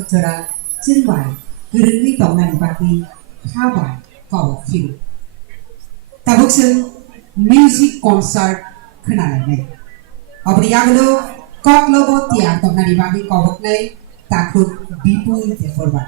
हजरा जोंबाय गोरोङै दावनानै बागै हाबाय गावखिउ tabuk जों music concert खोनानानै abri aglo koklobo tiar dawnani bagै kawoknai takuk bipul teforba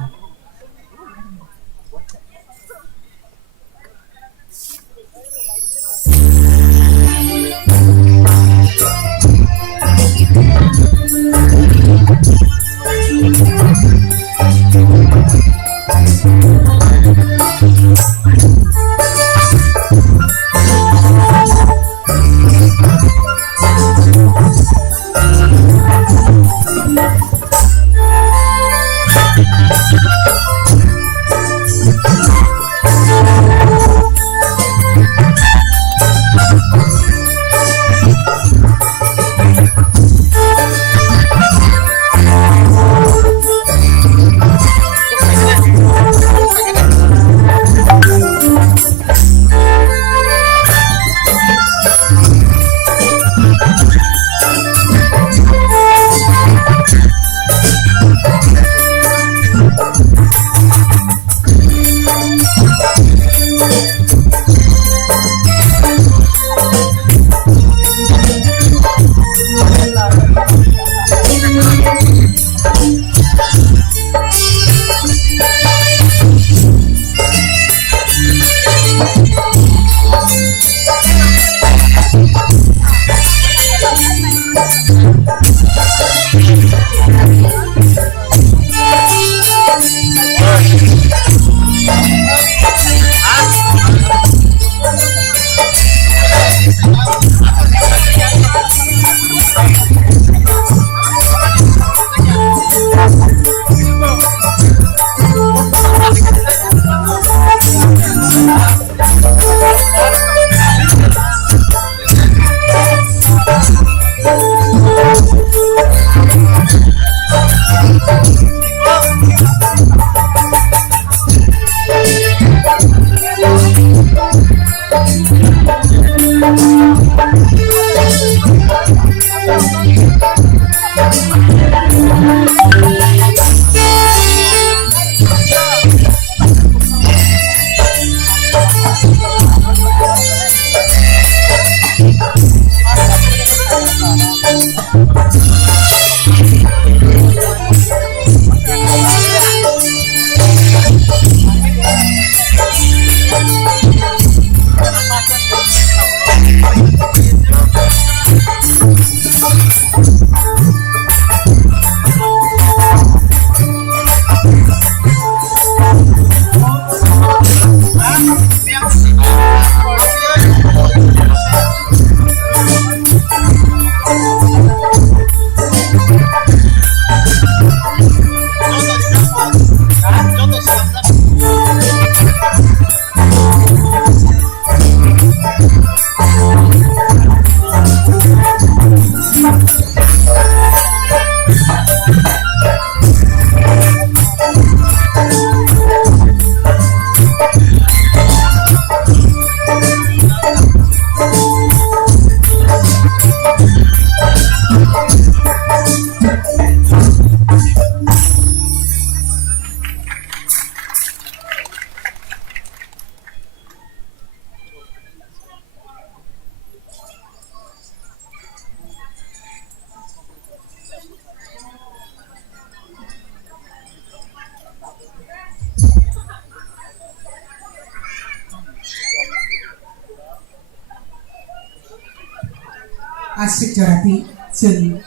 asik jorati जों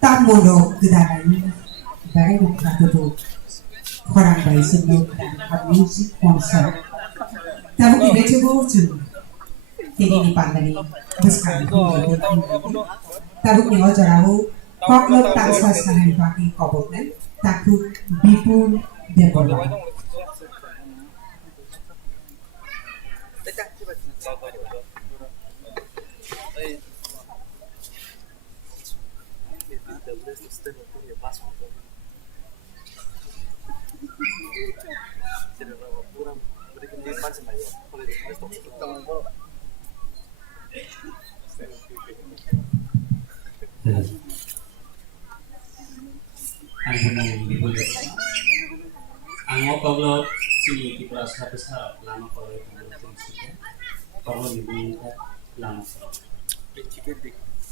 tamono goदानानै बारै बुखादो खरांबाय जोंनो गोदान music concert tabuk dibecobo जों Kini pandani bersama tabuk ni ojarahu koklok tak sasaran bagi koboknya takut bipun deborah bumung di bulan. Angok kalau sini di perasa besar lama kalau itu kalau di bumung lama.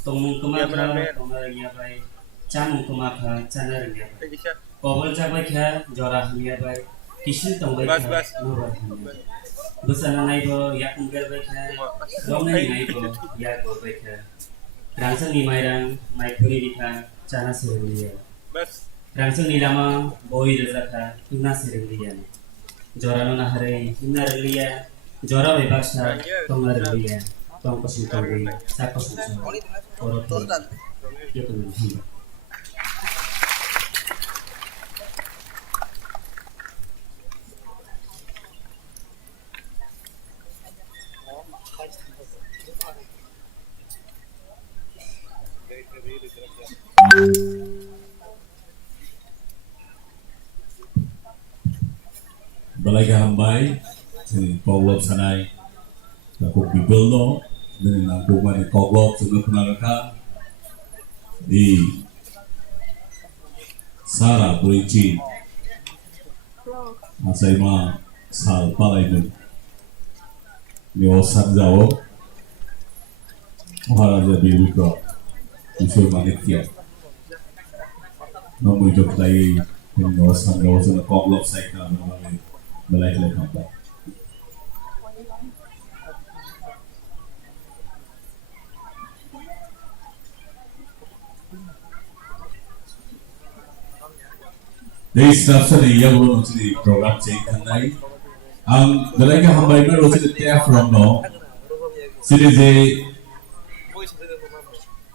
Tunggu kemana kemarinnya baik, camung kemana canarnya baik. Kobol cabai kaya jorah nia baik, kisi tunggu baik nurah nia. Busana naik bo yak mungkin baik kaya, romnya naik bo yak bo baik kaya. Rangsang ni mairang mai puri dikha cana seruliya. Rangsang ni lama boi rezaka tuna seruliya. Jorano nahare tuna seruliya. Jora bebasna tonga seruliya. Tong kosin tongi sako sunso. Oroto. Iya tuh. Balai Kahambai, sini Koglop Sanai, Kakuk Bibelno, dan Nangkungan di Koglop Sungai Penaraka di Sara Berici, Asaima Sal Palaimu, di Osan Jawa, Maharaja Biruka, Usul Manikya, Namun Jokai, di Osan Jawa Sungai Koglop Saika Balai Kahambai. Dari stafsa ni yang belum menjadi program cek kanai, ang Balai Kahambai mer menjadi tiap from no, sini je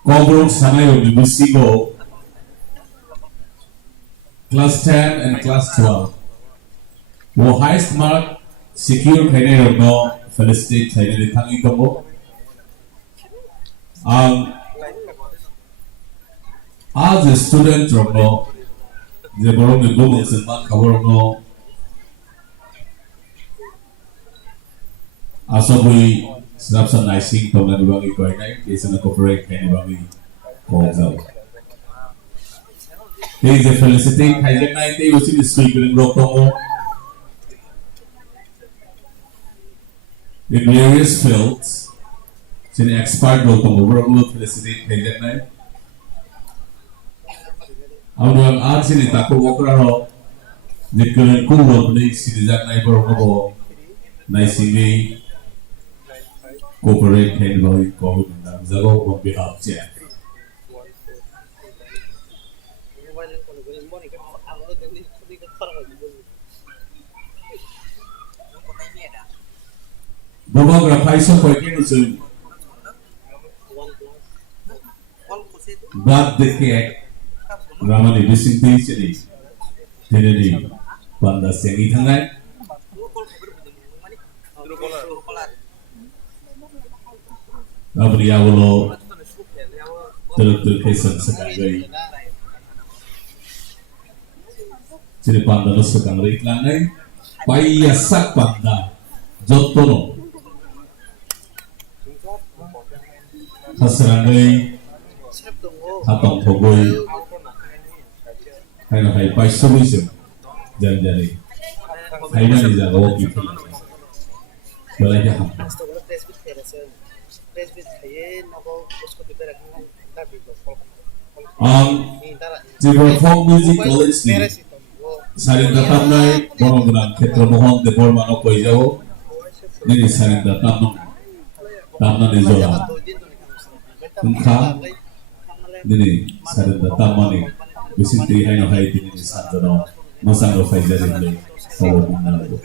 Koglop Sanai untuk musigo class 10 and class 12. वो highest mark secure कहने रखना felicitate कहने दिखाने को वो आज student रखना जब बड़ों में दो मुसलमान खबर रखना आशा कोई सिर्फ सा नाइसिंग तो ना दिवाली कोई नहीं कैसे ना corporate कहने वाली कौन सा ये जो felicitate कहने ना इतने उसी district में रखता हो in various fields, sini expert local overall felicitate kayak mana? Aduan आज sini takut wakra ro, jika kulo beli sini jangan naik berapa, naik sini corporate kayak bagi kau dengan jago bagi hapce. Bapak berapa isu poinnya nusul? Bad dekek, ramai di bising sini, jadi bandar sengi thangai. Abri awalo terus kesan sekarang, jadi bandar sekarang iklanai, payah sak bandar, jotono. Hasarangai atong pogoi hai na hai pai solution jan jani hai na ni jago ki Balai Kahambai Jibra Folk Music College ni saling datang nai borong benang ketro mohon de bor mano koi jauh ni saling datang tamna ni zola Unkha nini sarenda tamani bisinti hai no hai tini santano masang ro fai jadi le sawo mana ko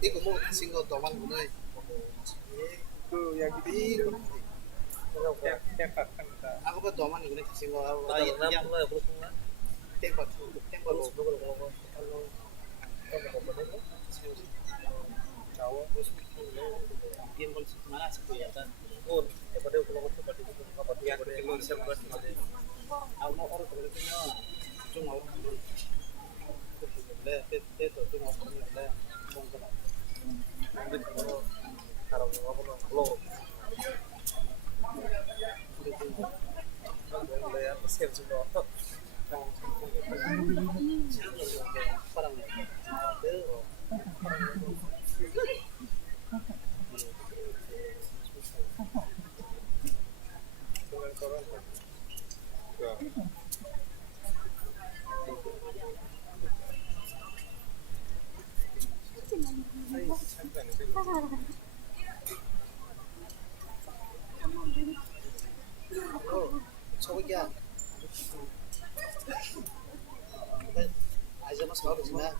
Iku mau single doang gunai. Yang ini aku buat doang gunai single. Yang tempat Jawa terus game polisi mana sih kelihatan. Oh, pada kalau yang keluar server aku mau orang terusnya cuma le itu cuma orang le 저기야. 아이마 사오르지나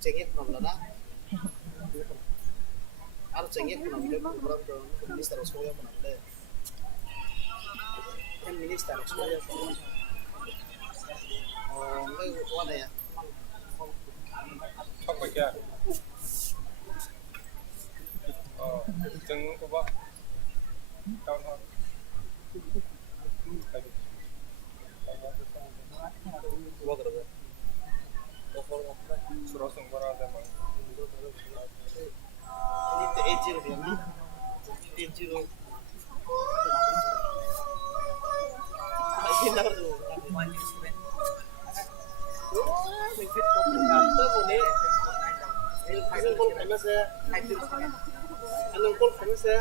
쟁이 프로블라나. 아로 쟁이 프로블레 프로블레 미니스터 소야 프로블레. 한 미니스터 소야 프로블레. 뭐 와네야. 저거야. 정거 봐. 다운하. 뭐 그러게. 주로 성공하다 뭐. ini A0 bilang A0 lagi nar tu banyak sebenarnya mungkin kata boleh ini pun famous ya anu pun famous ya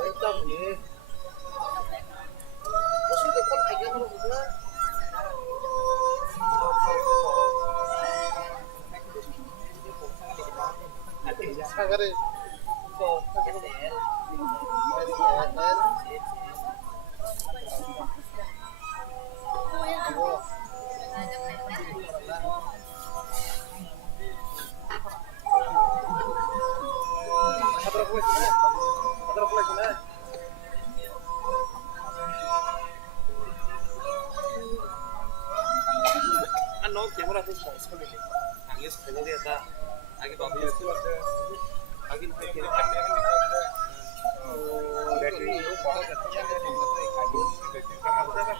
kita boleh terus kita pun agak mana सागरे को no camera तो sponsor मिले आगे से पहले था आगे बाबू ऐसे बात आगे भाई के बैटरी बहुत अच्छा है आगे बैटरी का आता है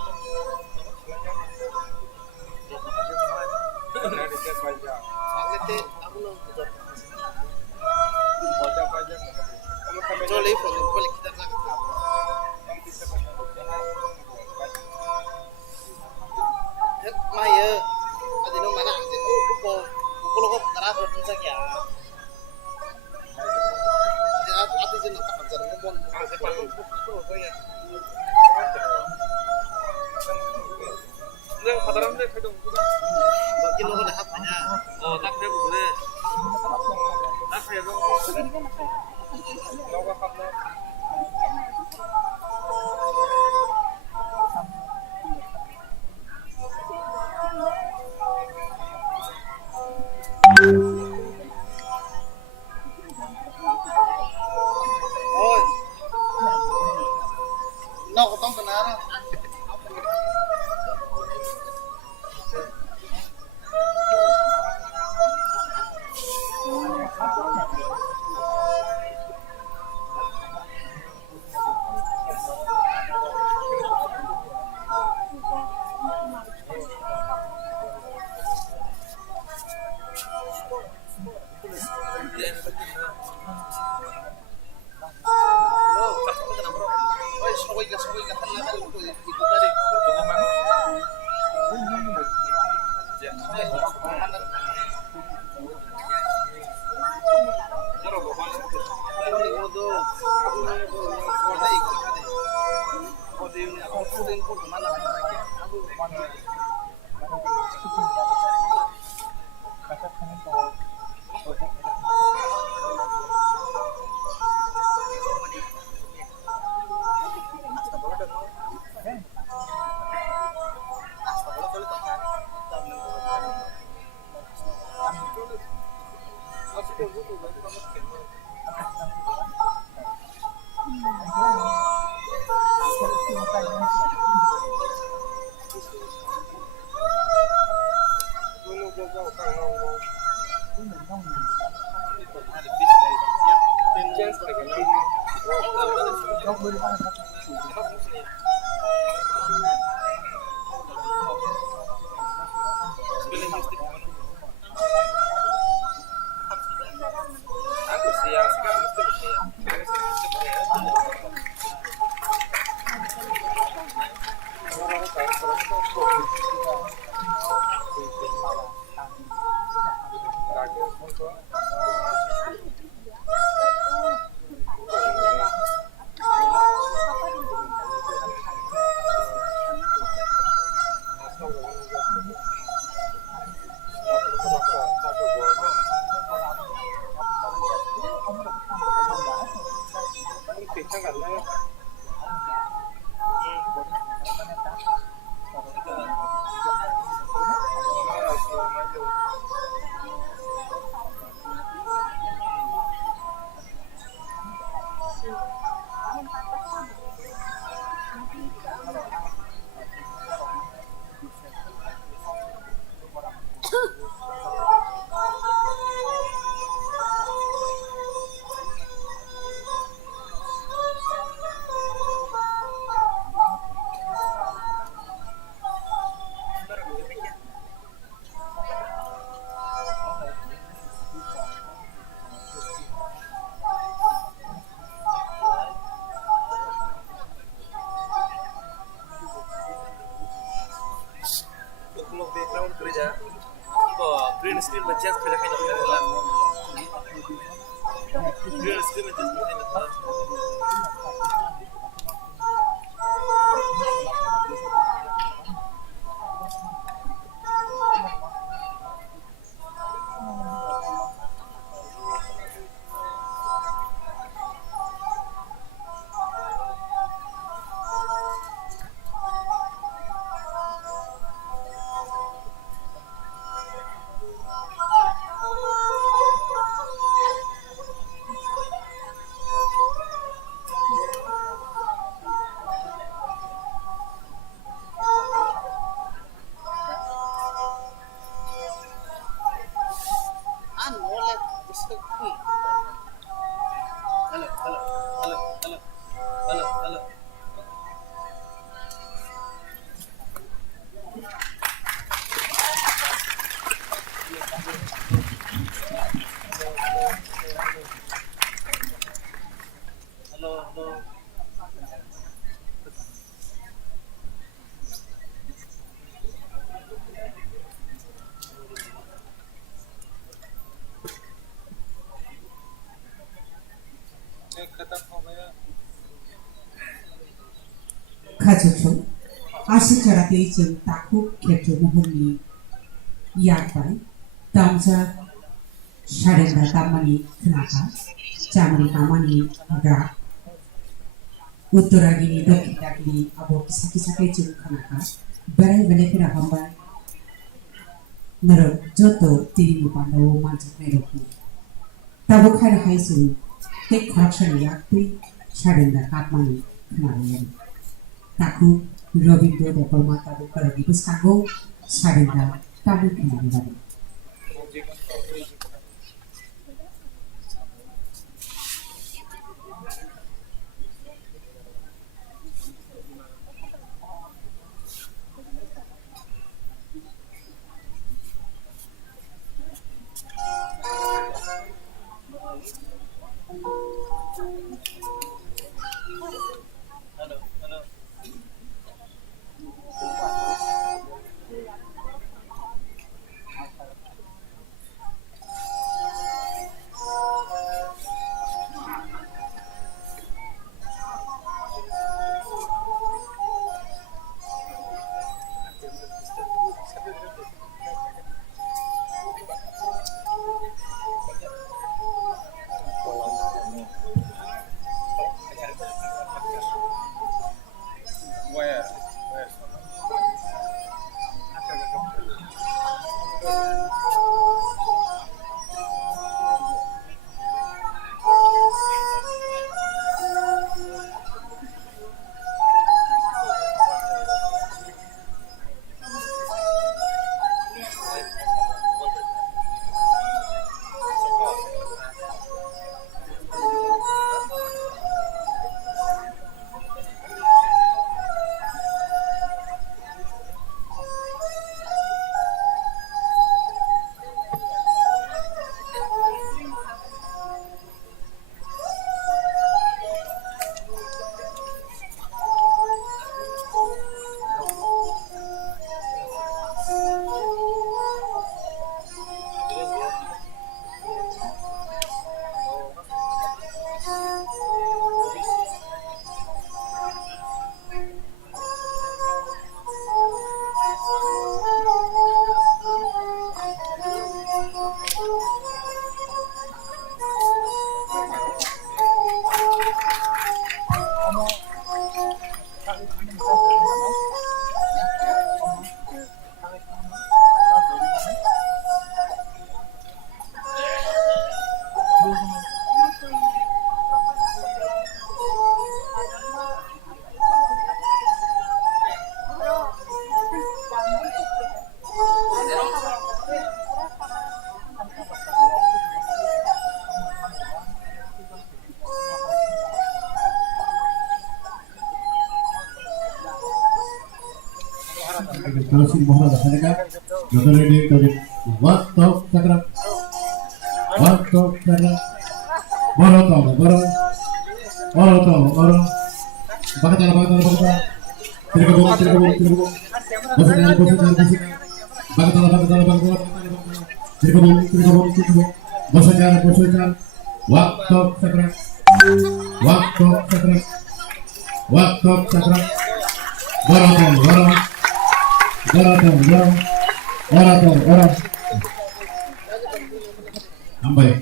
आगे ते अब लोग बहुत बाजा जो ले फोन को लिख दे सकता है माय अभी नो मना को लोग करा तो तुमसे क्या आप इसे ना पकड़ जरा वो ऐसे पकड़ तो हो गया ने खतरम दे फिर बाकी लोगों ने हाथ ना ओ तक रे बुरे तक रे लोग हाथ ना ôi nó có tông cái nào đó soy tan nada lo puede disfrutar por tu mano claro como pero ni modo por ahí o de una orden por mano screen matches खेला है ना green screen matches खेला है ना खाजोखौ आसि चढ़ाते जों ताकु खेत्र महरनि याकबाय दामजा सारेंगा तामानि खोनाखा चामनि कामानि गा उत्तरागिनि दक्षिणागिनि आबो किसा किसाके जों खोनाखा बेराय बेलेफोरा हामबाय नर जतो तिरिनि पांडव मानसिकनाय रखनि ताबो खायराहाय जों टेक खराक्सन याकबै सारेंगा तामानि खोनानाय ताकु रविन्द्र देवबर्मा ताबो करगिबो सांगौ सारेंगा ताबो खोनानाय Terus mohon dasarnya jodoh ini dari waktu cakra boro bakatala bakatala Tirgabong. Bosojan. Waktu sakra. Borong. Ambai.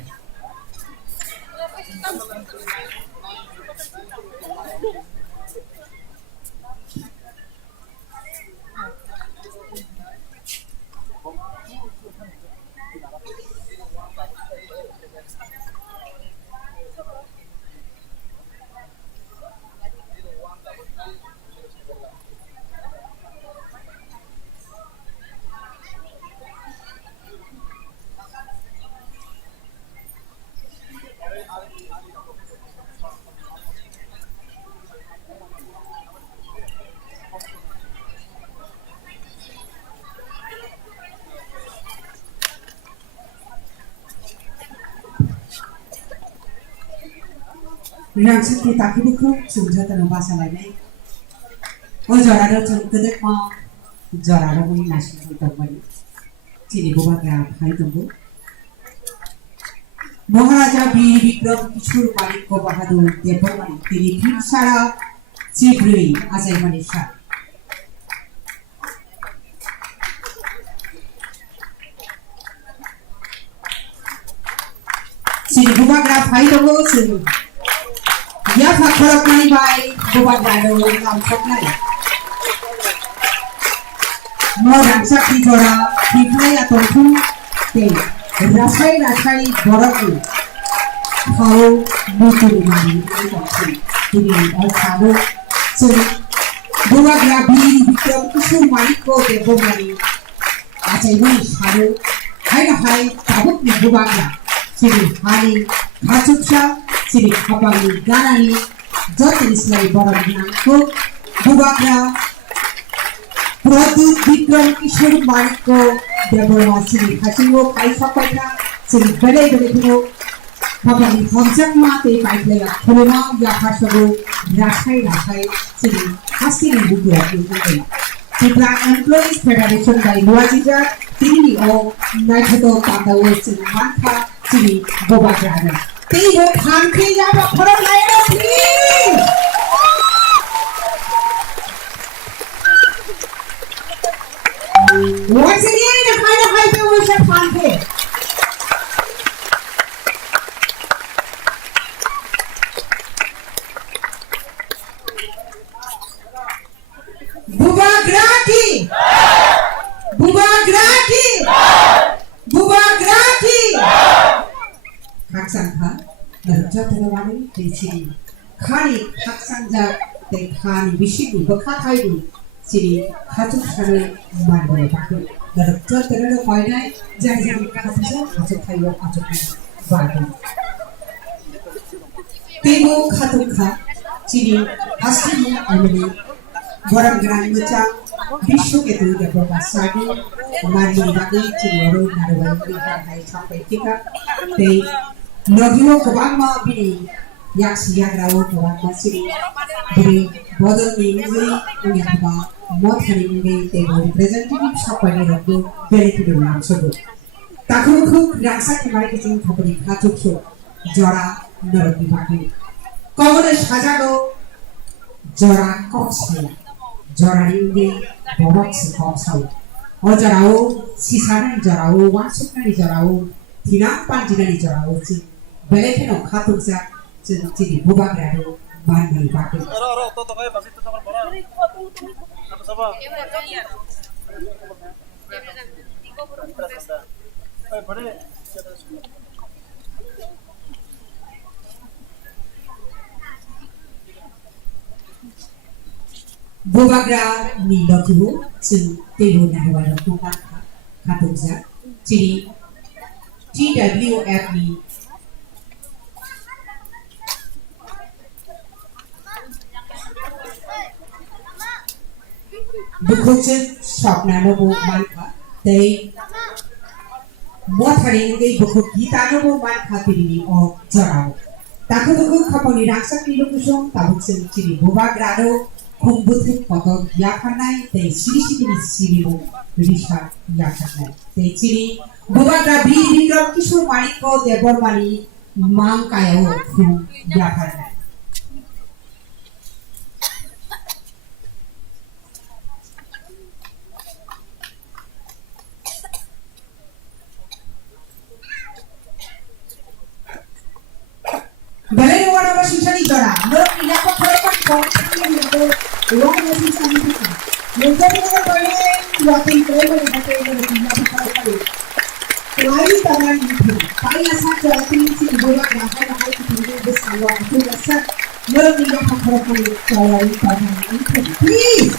Rangsaki takibuku sumjata no basa lainai. Ojorado jengkedek ma jorado mui nasi tongmani. Cini bubagra bhai tongbo. Maharaja Bir Bikram Kishore Malik ko Bahadur Debormani tini Bhinsara Chibrui Ajay Manisha. Cini bubagra bhai tongbo sini. Ya fakhorak nai bai bubagra do kam khoknai. Mo rangsaki jora bifai atongku te rasai boraki hau buku mani tongsi tini asado sini bubagra Bir Bikram Kishore Malik ko Debormani Ajay Manisha hai tabuk ni bubagra sini hari Khachuksa Sini Kapali Ganani Jotin Islai Borong Nangko Bubagra Pradut Bikram Kishore Malik ko Deborma Sini Khachingo Kai Sapaita Sini Bele Kuno Kapali Khomsak Mate Paiplaya Khuruma Ya Khashago Rasai Sini Hasini Bugira Yukai Sipra Employees Federation by Luajija Tini O Naito Tandawo Sini Mantha Sini Bubagra Tigo Kanki Yama Paralayo, please! Once again, the kind of hyper worship Kanki. Haksangha, Narjatawani, Siri, Kani, Haksanga, the Kani, Vishibu, Bakatai, Siri, Hatu, Madu, the Narjatawani, Finite, Jazzy, Katasa, Hatayo, Atakai, Badu. Tebo Katuka, Siri, Hasti, Emily, Boram Grand Mucha, Bishu Ketu, the Babasadi, Mari Bagi, Tiro, Narawai, Sapatika, they Nogio Kabama Bini, Yaksi Yagrao, Kabama City, Bri, Bodol Mingley, Uyakaba, Motani, they were representative Sapani, very to the Ramsogo. Takuku, Ransak Marketing Company, Hatuku, Jora, Norobi Baki. Commodus Hazado, Jora Coxhill, Jora Indi, Bobox Coxhill, Ojarao, Sisana Jarao, Wansukari Jarao, Tina Panjinari Jarao, Belekino Katuksa, Cini Bubagrado, Mani Baki. Bubagra Nidoku, Cini Tebu Nahuara Kumaka, Katuksa, Cini TWFB. Bukuchin Shopnanobo Manka, they Mothering the Buku Gitanobo Manka Pini or Zorao. Takubu Kaponi Raksaki Lukushon, Tabuksin Chini Bubagrado, 공부트 거덕 약한나이 때 시리시기니 시리고 리샤 약한나이 때 지리 보바가 비리로 키쇼 마리코 데버마리 망까요 후 약한나이 Balai warna masih cari jora, mereka tidak perlu kau itu uang masih cari itu. Mungkin kita balai waktu itu mereka tidak perlu. Lain tangan itu, kali asal jatuh ini bola ramai itu besar itu besar. Mereka tidak perlu kau tangan itu. Please.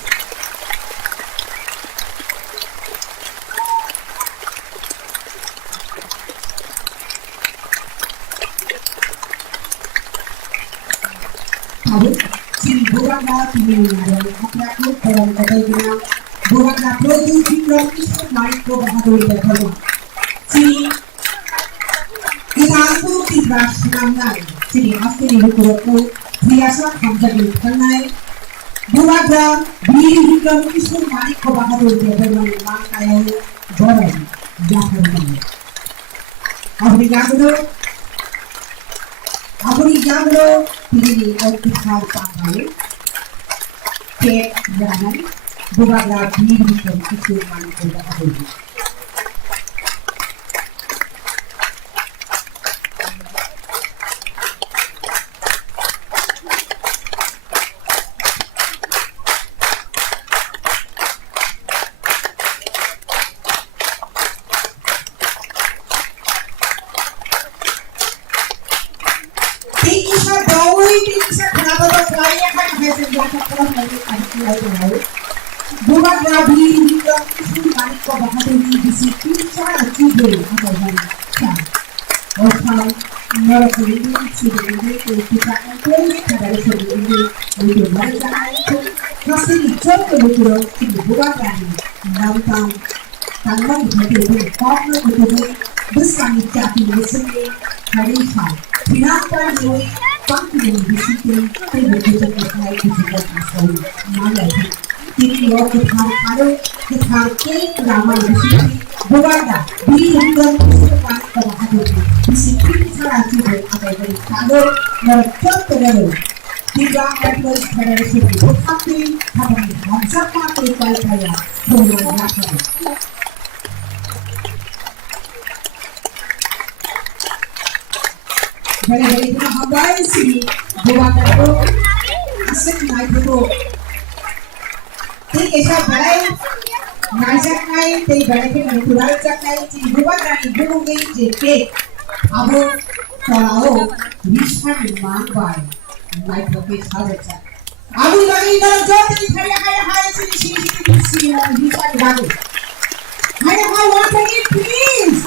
Tahu, si bukan dah pilih ada apa orang kata dia bukan dah produksi itu naik ke bahagian berapa. Si kita pun tidak senang si asli itu biasa hamzah kenai bukan dah beli itu naik ke bahagian berapa makanya borong jangan. Abri jagro pilih untuk hal panggil ke jangan bukan lagi untuk itu manusia abri. Bukan rabi itu balik ke bahagian di situ cara cuba atau mana. Orang mereka ini sudah ini kita engkau pada sebelum ini itu mereka itu masih dicoba betul itu bukan rabi. Nampang tangan betul korang betul besar jati besar hari hari. Kenapa ini panggilan di situ tidak terkait dengan asal mana itu. Ini orang kita ke drama di sini bukan beli dengan sesuatu terhadap di sini cara cuba apa yang kalau mereka terlalu tidak ada cara seperti tapi apa yang sama kita kaya berlaku. Jadi kita hambai sini bukan itu aset naik itu. ठीक ऐसा बड़ा नाचक नहीं तेरी बड़े के natural चक नहीं चीज़ बुआ रानी बुआ गई जेके अब चलाओ विश्व निर्माण बाय माइक्रोके साझा चक अब लगी ना जो तेरी खड़ी हाय सी विश्व लागू हाय want to eat please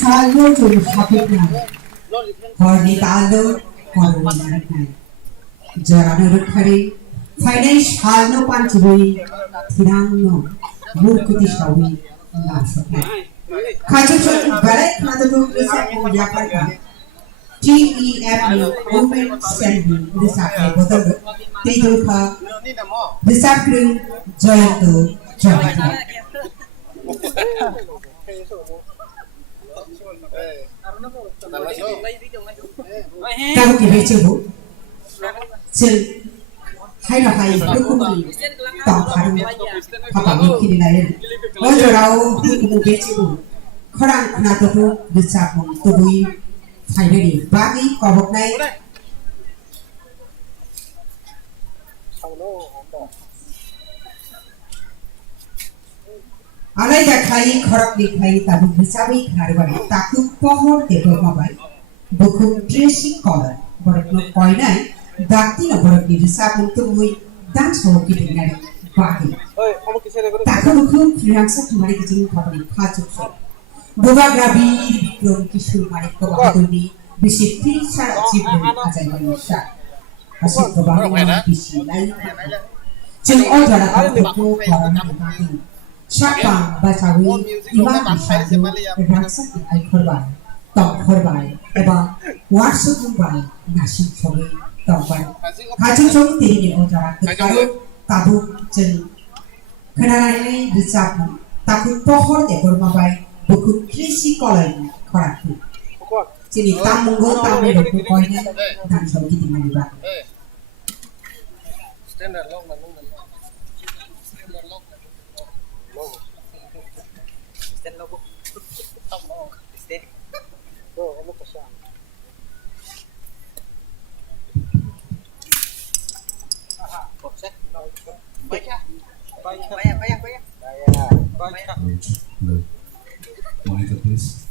Saldo to habit na. Horny talo, horny narik na. Jarana rukhari, finance halno panchuri, tirang no, murkuti shawi, nasakna. Kachu chot balai khadadu isa yapar ka. TEF Women Selby Risakhe Bodol Tidul Ka Risakring Joyanto Joyanto Kau kira cebu cel hai là hai lúc cũng đi tỏ khá đúng họ bảo khi đi này ôi giờ đâu khi cũng biết cebu khorang na to Risak mong to bui phải đi bagi có một này alai da khai kharak di khai tabu hisabi khare bari taku pohor de babai boku dressing collar borak no koi nai dakti na borak di hisab untuk hui dan so ki dingai bagi taku boku priyansa tumari kijing khapari khachuk so boga grabi bikrom kishur mari ko bahaduni bisipti sa chibni ajai bani sa asik ko bahaduni bisilai jeng o jara ko korana bagi Syakang bacawi imam bisyadu raksa di ay korban tong korban eba warsu kumbai nasi chobi tongban hajung chobi tiri ni ojara kekaru tabu jeng kenalai bisap taku pohor de kormabai buku krisi kolai koratu sini tamunggo tamu buku koine dan chobi di maniba Standard lock na nung Stand logo. Stand. Oh, kamu kasih. Baca. Baca. Baca. No. Monitor, please.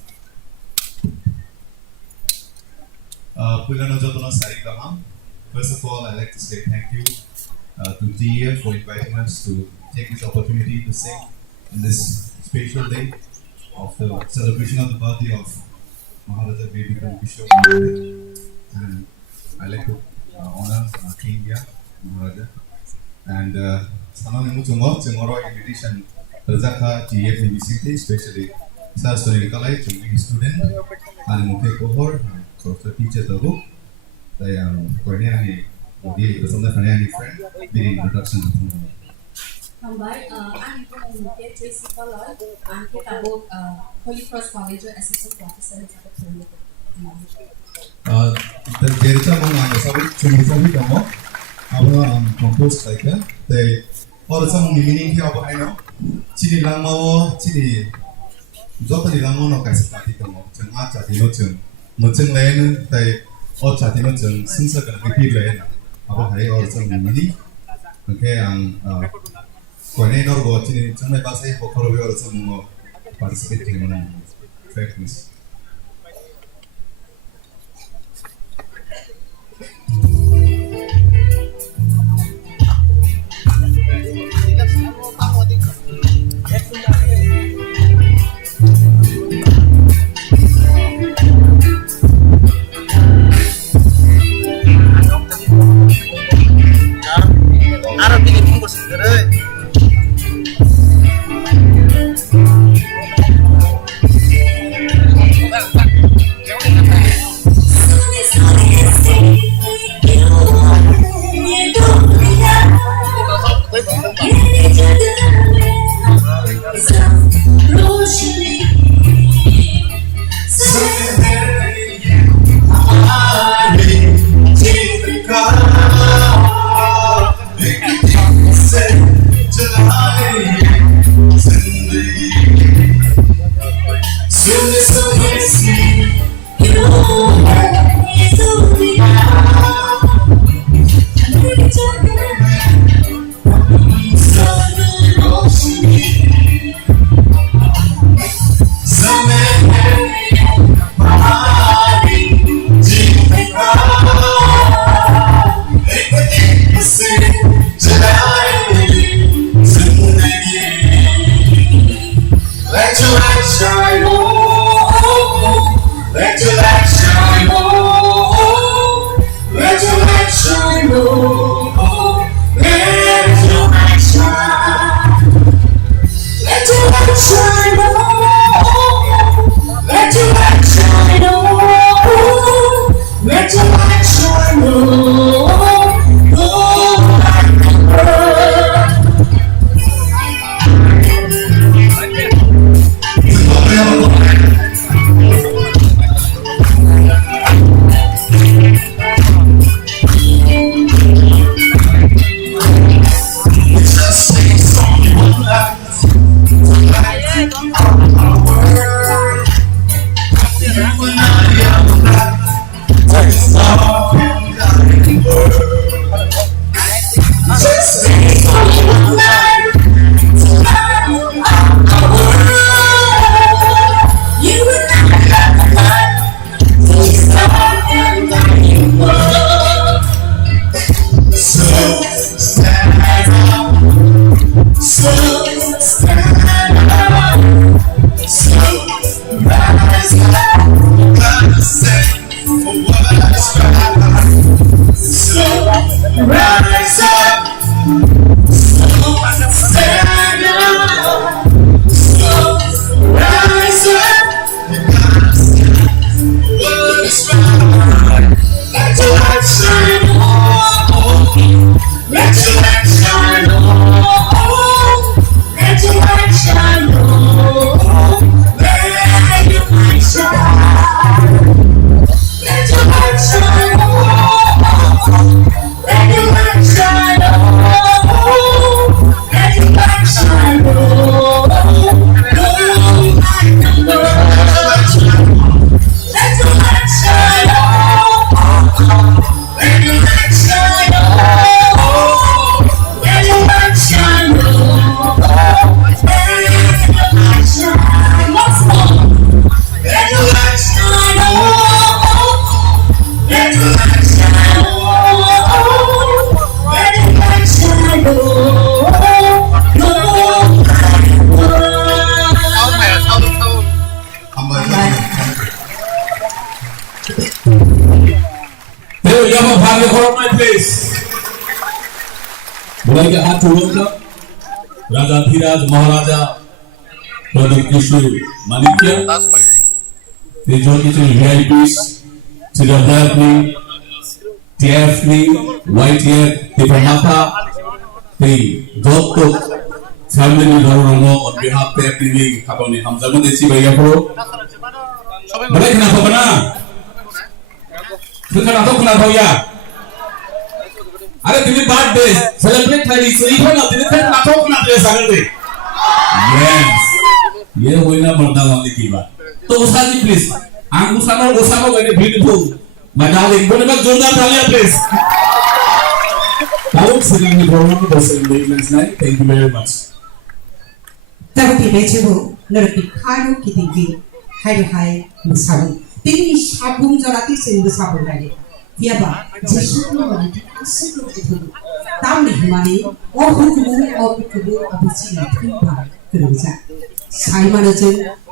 First of all, I'd like to say thank you to GEF for inviting us to take this opportunity to sing in this special day of the celebration of the birthday of Maharaja Baby Kishore. And I'd like to honor King Maharaja. And Sanam Mutungo, tomorrow invitation Razaka GEF in the especially Sastori Nikolai, student, and Mute Kohor, for teacher the book. Saya Koreani, jadi bersama Koreani friend di introduction. Hambai, I'm going Tracy Collard. I'm here about Holy Cross College Assistant Professor in South Dan cerita mana sahabat cumi kamu, apa compose like they orang sama meaning apa I know, ciri lama ciri, jauh dari lama nak kasih tadi kamu, cuma jadi macam lain they oh jadi macam sensa kan lebih lain apa hari orang sama meaning, okay yang Korean orang buat ciri cuma bahasa yang pokok orang sama participate di mana fairness. Arab ini bungkus segera. Just say something you want to There you have a party for my place. Mulai ke हाथ जोड़कर राजा धीराज महाराजा प्रदीप किशोर मानिक्य तेजो किशोर VIPs Chirabdagni TFni YTF Tipamata the Dotto family Rono on behalf of every Kaponi Hamzaman Desi Bayapro Mulai kenapa benar? Kenapa kenapa ya? अरे Delhi birthday celebrate करी सही हो ना दिल्ली पे नाचो ना दे सकते यस ये हुई ना मर्दा वाली की बात तो उसा जी प्लीज आंख उसानो गए ब्यूटीफुल मजा ले बोले बस जोरदार तालियां प्लीज ताऊ सिंगिंग प्रोग्राम को celebrate night thank you very much तब की बेचेबो लड़की खानो की दिगी हाय मुसाबु तीन शाबुम जराती से मुसाबु लगे Tiaba, Jeshuno Manati, Secret Tammy Money, or Hukumu or Kubu of the Sina Pimpa, Kuruza. Simon,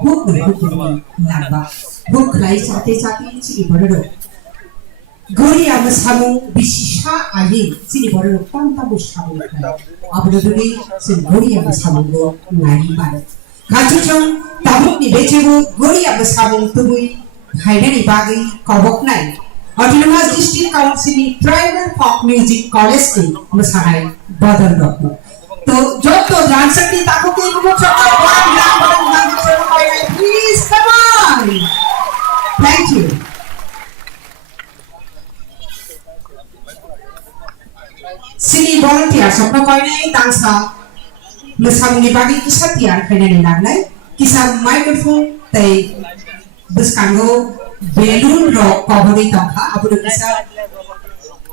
book the Hukumu, Naba, book lies at the Sati, Bordeaux. Goria Masamu, Bisha Ali, City Bordeaux, Panta Bushamu, Abdulli, St. Goria Masamu, Nani Mother. Kachuchon, Tabuki Bechevo, Goria Masamu, Tui, Haidani Bagi, Kobok Night. Autonomous District Council Tribal Folk Music College की मसाई बदल रखो तो जो तो जान सकती ताकि कोई को चक्कर वाला नाम बदल चलो please come on thank you sini volunteer सबको कोई नहीं तांसा मसामुनी बागी किसा तियार करने नहीं लगना है किसा माइक्रोफोन तय बस Congo Belun rock pabori tangka abu bisa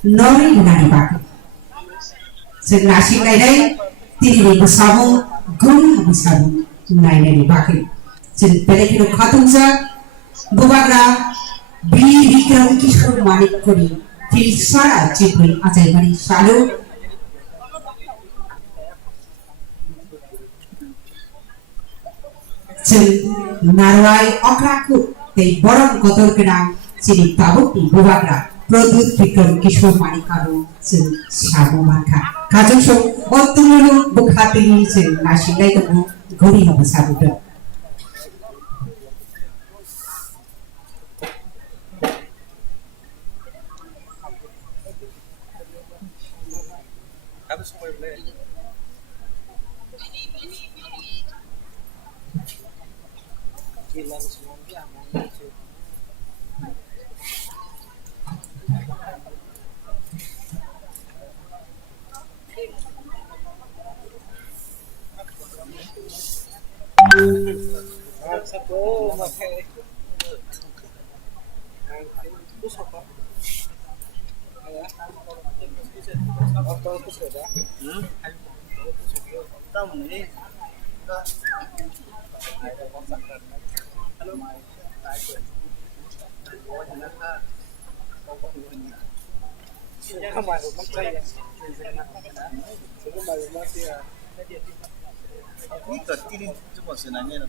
nori nani baku. Senasi nai tiri besamu guni besamu nai baku. Sen pelekino khatunza bubagra Vikram Kishore Manik kori tiri sara chipri ajai mari salu. Sen narwai okraku They borong kotor kenang sini tabuk di bubagra produk Vikram Kishore Manikaru sen sabu maka kajeng so otulu bukhati sen nasi lai kamu gori habu sabu tu habis semua boleh hilang semua dia aman itu satu makai itu siapa apa itu sudah tahu nih Hello. Không phải một cây này. Không phải một cây à. Ini tadi cuma senangnya lah.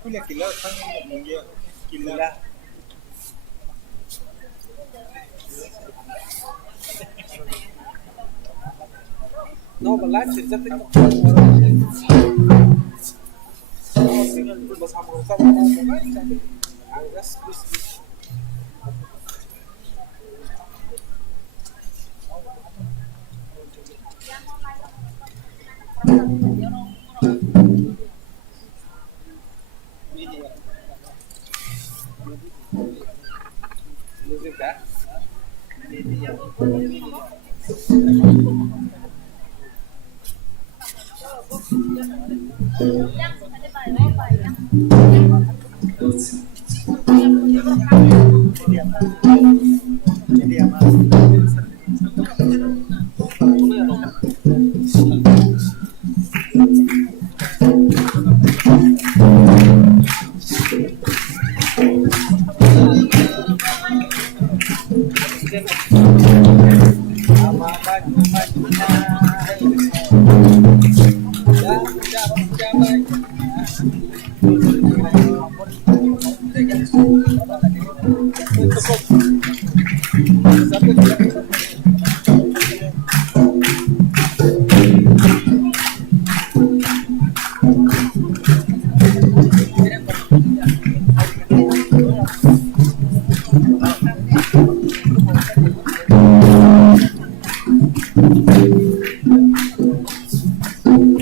Punya kila kan dia kila. No, but let's just bersama-sama ngomong aja. Anggas bis.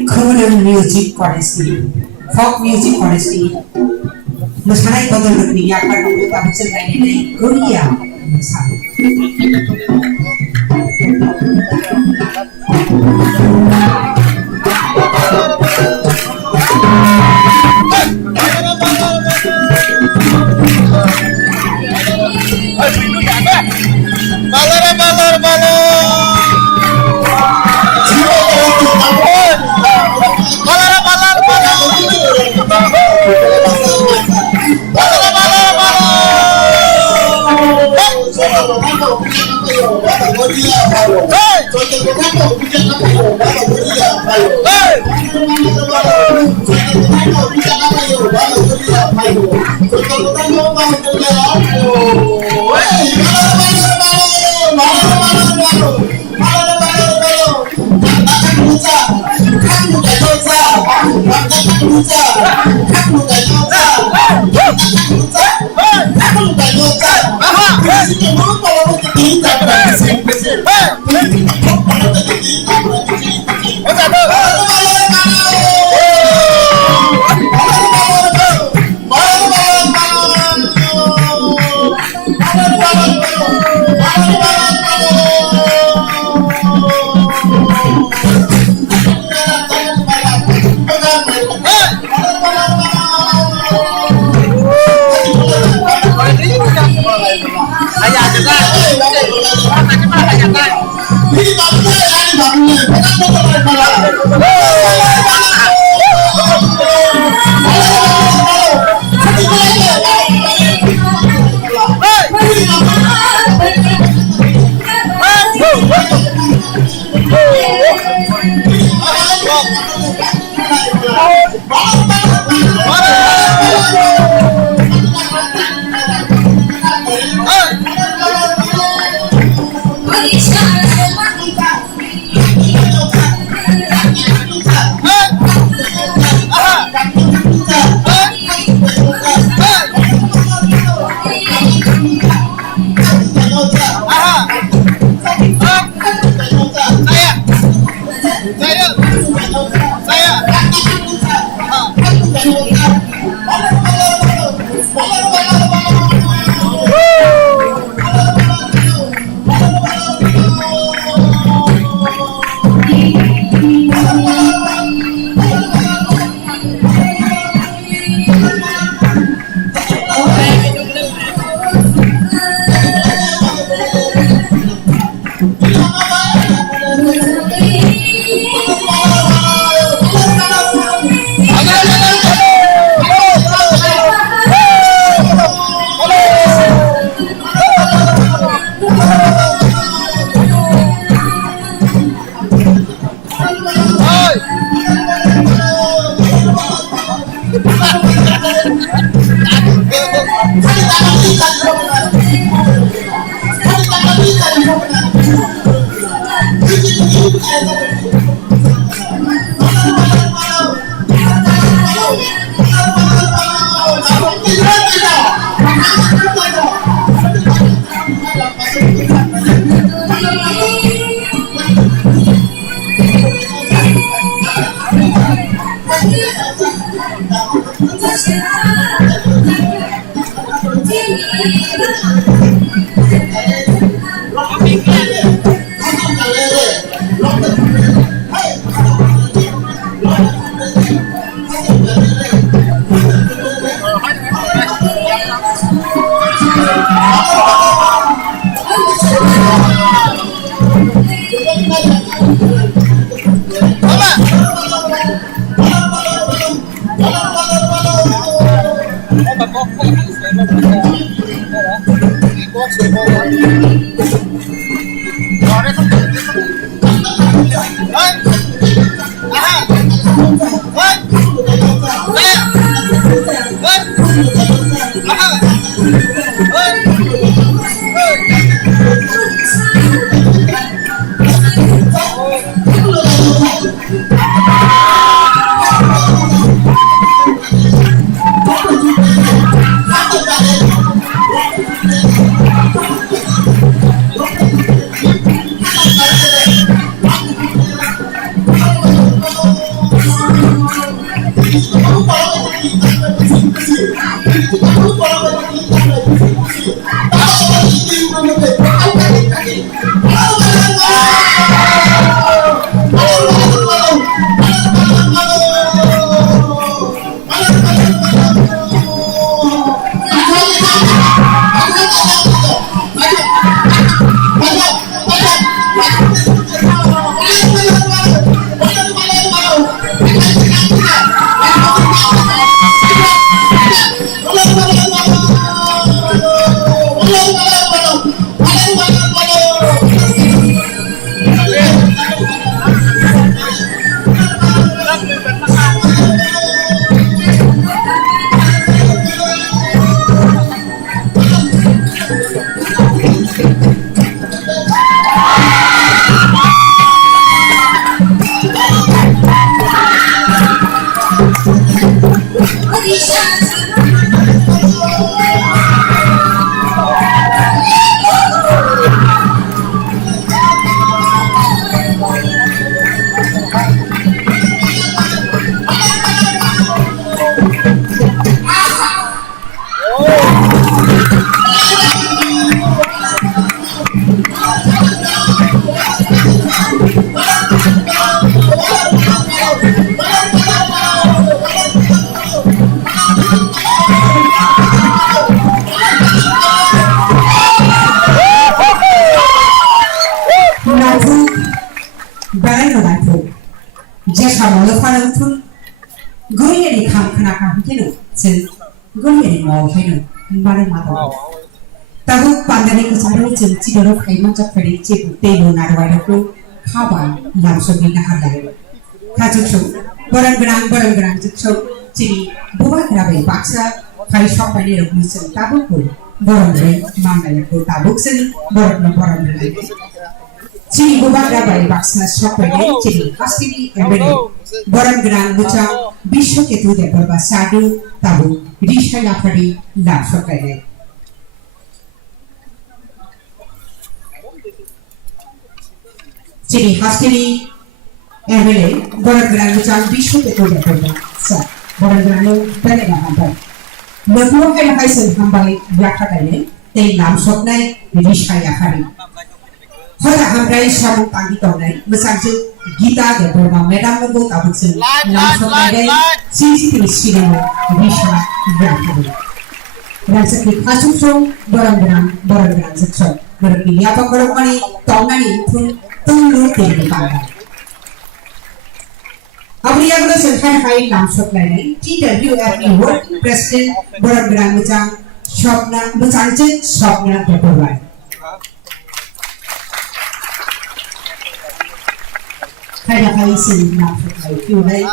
Korean music policy, folk music policy, masalah itu lebih akan membuat cerita ini Korea. Tahu pandai kesana cengci dorong kaiman cak peri cek telu narwai aku kawan langsung kita hadai. Kajuk barang gerang cek ciri buat kerabai paksa kai shop ini rok musim tabuk pun barang gerang mana aku tabuk sen barang gerang ciri buat kerabai paksa shop ini ciri pasti embedi barang gerang muka bisho ketu deh berbasadu tabuk risha yapari langsung kaya. Jadi hasil MLA barang-barang macam bisu itu dia kerja. Sah, barang-barang itu pada dah hambai. Lepas itu hasil hambai berapa kali? Tapi nam soknai risha ya hari. Hari hambai sabuk tadi tahunai, misalnya Gita dia berma madam itu tabuk sen. Nam soknai CCTV studio risha berapa kali? Dan sekitar kasut so barang-barang seksok. Berarti apa kalau kali tahun ini pun tunggu tiada pada. Apabila sentai hai langsung lain, TWFE Working President barang-barang macam shopnya berbuat. Hai sini langsung lain,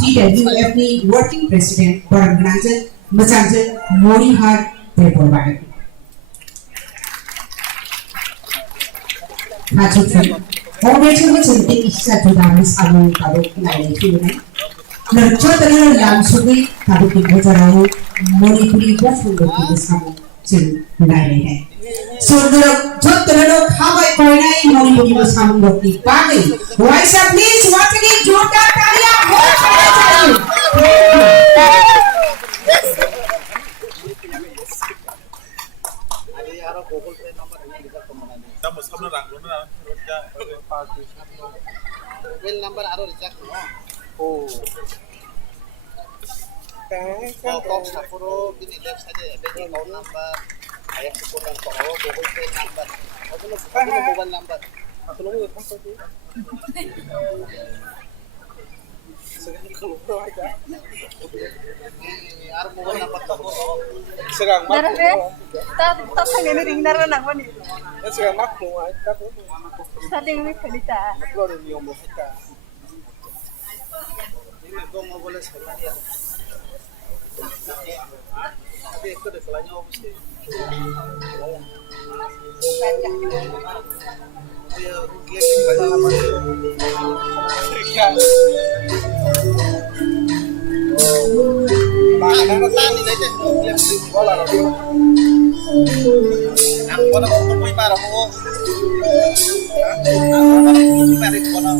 TWFE Working President barang-barang macam Morihar berbuat. Macam orang cuma cantik satu damis alu tabuk lain itu ni. Nerjot terlalu langsung ni tabuk itu jarang Manipuri berfungsi di sana cil lain. So nerjot terlalu kawai kau ni Manipuri bersama di pagi. Voice up please, once again, jodoh kalian boleh cari. aro reject no. Oh. Kau sapuro bini left side bini account number, ayah kupuran kau Google Pay number, atau mobile number. Atau lo mau apa sih? Sekarang kalau lo aja. Ar mobile number kau. Sekarang mak. Tak sangat ring nara nak mana? Sekarang mak lo aja. Tadi ni kerja. Lo ada ni omong kita. Ini kau mobile sekarang ya. Tapi itu deh kelanya apa sih? Dia klaim kelanya apa sih? Mana tani aja klaim bola lagi. Aku bola mau main marah mau. Aku main bola.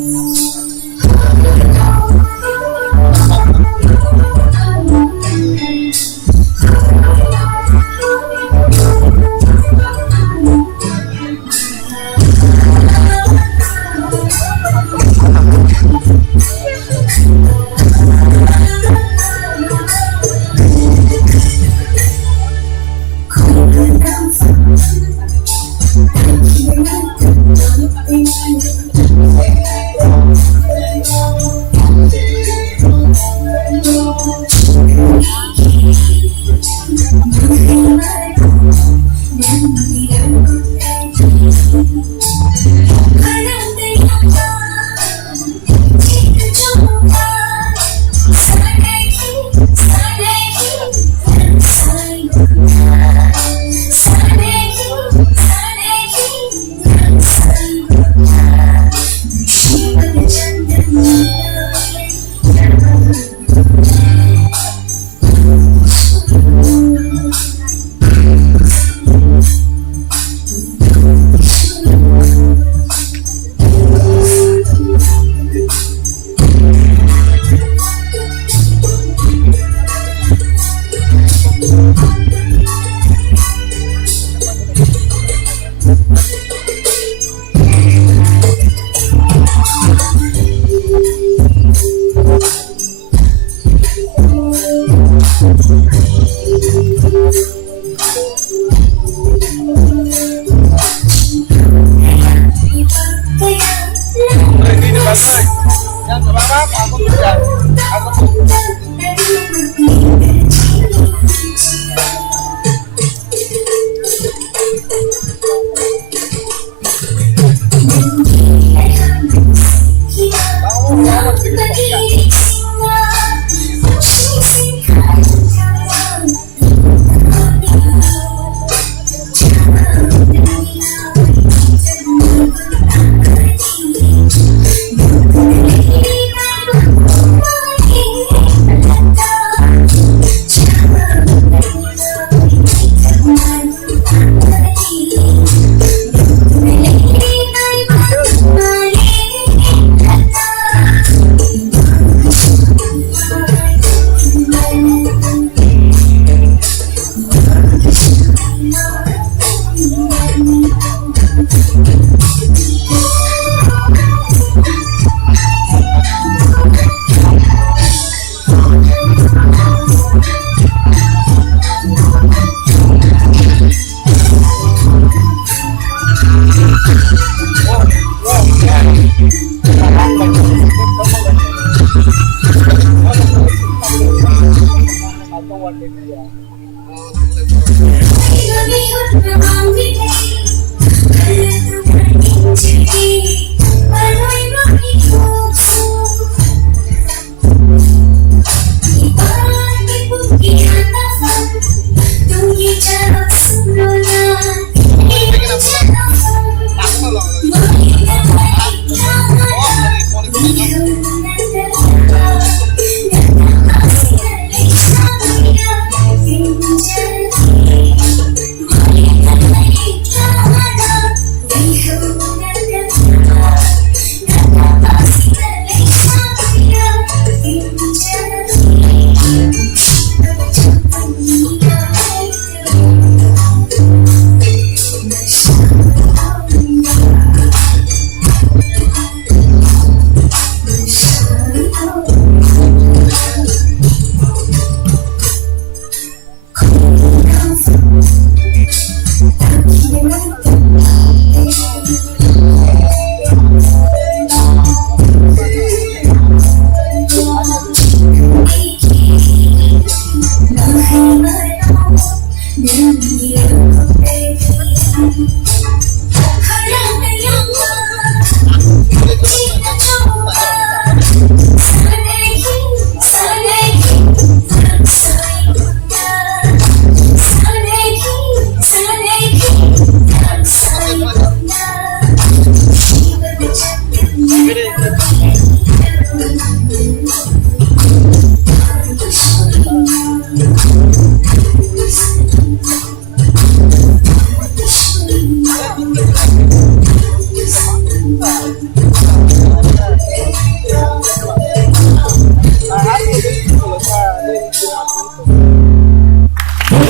Thank you.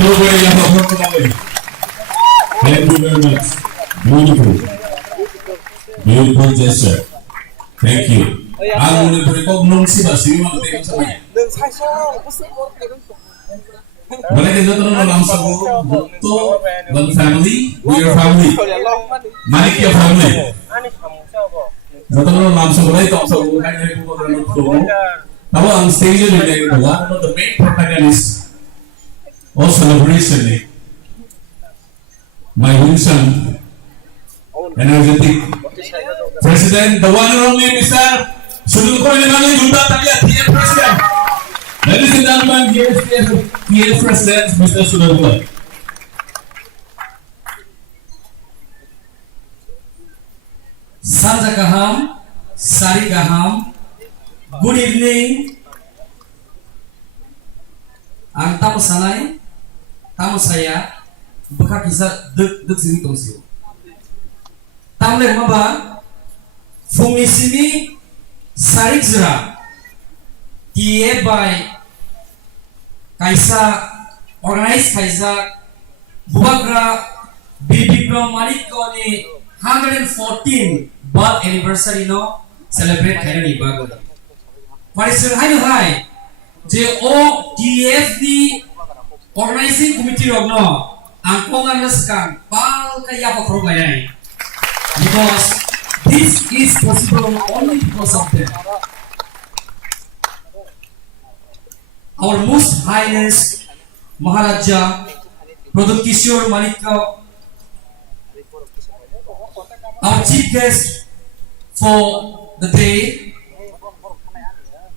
Everybody have a wonderful. Thank you very much. Beautiful. Beautiful gesture. Thank you. Ang nag-recognize si Basi mo natin sa kanya. Đừng sai sao, có sức có cái đó. Wala kayo ito na lang sa to one family, we are family. Thôi là lo mất đi. Malik your family. Ani kamu siapa? Ito na lang sa kulay ito sa kulay na ito na lang ito. Tawa ang stage nila ito. One of the main protagonists of celebration ni my Winston energetic President, the one and only Mr. Sudul ko rin naman yung Junda Talia, TF President. Ladies and gentlemen, here's TF President, Mr. Sudul ko. Sanja Gaham, Sari Gaham, good evening. Ang tamu sanay, tamu saya, baka bisa dek sini tungsi. Tamu leh maba, fumi sini Sari Zra, tie by kaisa organize kaisa bubagra bibigro manik ko ni 114 birth anniversary no celebrate kayo ni bago. Parisir hai je o TF di organizing committee rog no ang kongan naskan pal kaya pa pro gaya because this is possible only because of them. Our most highness Maharaja Pradhan Kishore Manikka, our chief guest for the day,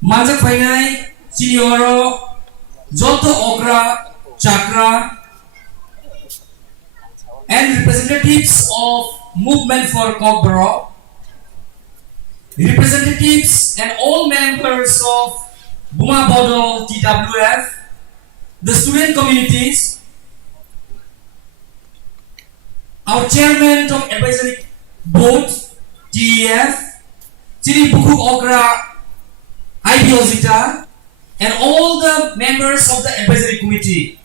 Manjak Painai, Senioro, Joto Ogra, Chakra, and representatives of Movement for Kogbro, representatives and all members of Buma Bodol TWF, the student communities, our chairman of advisory board TEF, Chiri Buku Ogra IBOZITA, and all the members of the advisory committee.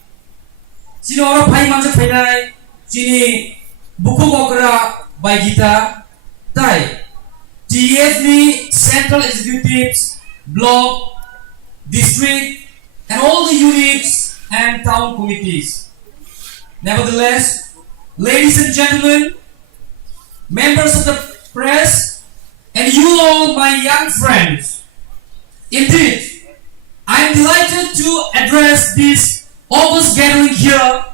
Chini Oro Pai Manjak Painai, Chini Buku Ogra by Gita, Tai, TEF Central Executives, Block, District, and all the units and town committees. Nevertheless, ladies and gentlemen, members of the press, and you all my young friends, indeed, I am delighted to address this August gathering here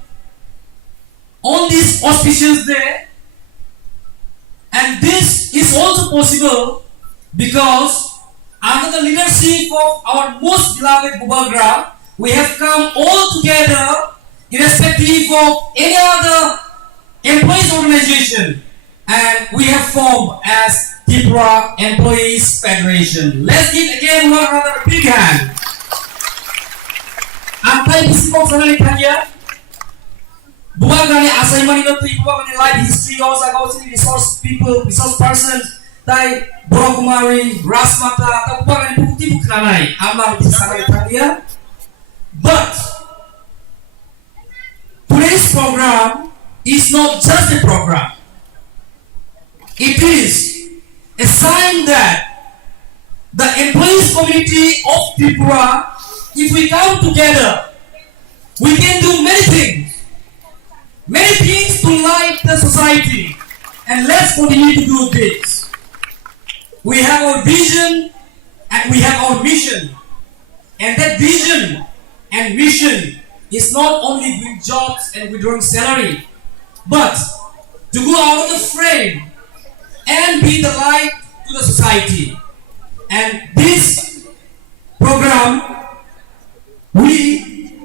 on this auspicious day, and this is also possible because under the leadership of our most beloved Bubagra, we have come all together irrespective of any other employees organization, and we have formed as Tripura Employees Federation. Let's give again one another a big hand. Antai bisipok sanali kaya Bubagra ni asai manino Tripura ni life history also about resource people, resource persons. Tai Borokumari, Rasmata, Tapuan, and Bukti Bukranai, Amar Disaraya. But today's program is not just a program, it is a sign that the employees community of Tripura, if we come together, we can do many things to light the society, and let's continue to do this. We have our vision and we have our mission, and that vision and mission is not only doing jobs and withdrawing salary, but to go out of the frame and be the light to the society. And this program, we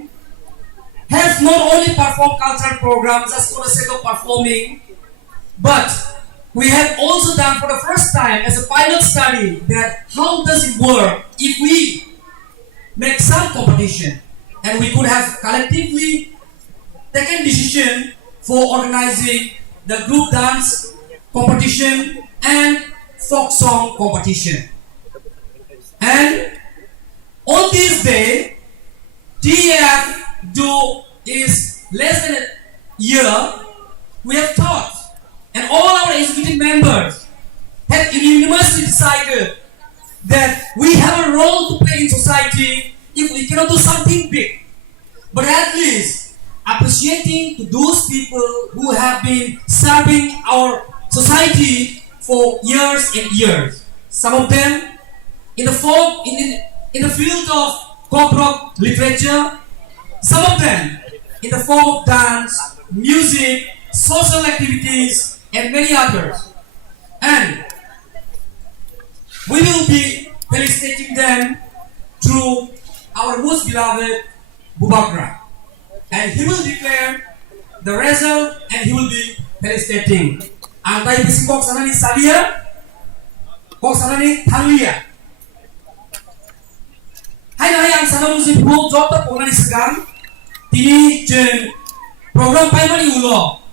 have not only performed cultural programs just for the sake of performing, but we have also done for the first time as a pilot study that how does it work if we make some competition, and we could have collectively taken decision for organizing the group dance competition and folk song competition. And on this day, TF is less than a year, we have taught, and all our executive members have unanimously decided that we have a role to play in society if we cannot do something big. But at least appreciating to those people who have been serving our society for years and years. Some of them in the folk, in the field of pop rock literature, some of them in the form of dance, music, social activities, and many others. And we will be felicitating them through our most beloved Bubagra. And he will declare the result and he will be felicitating. Antai bisi kok sana ni Salia, kok sana ni Thalia. Hai ang sana musim pro job tak pernah disegang. Tini jen program pai mani ulo.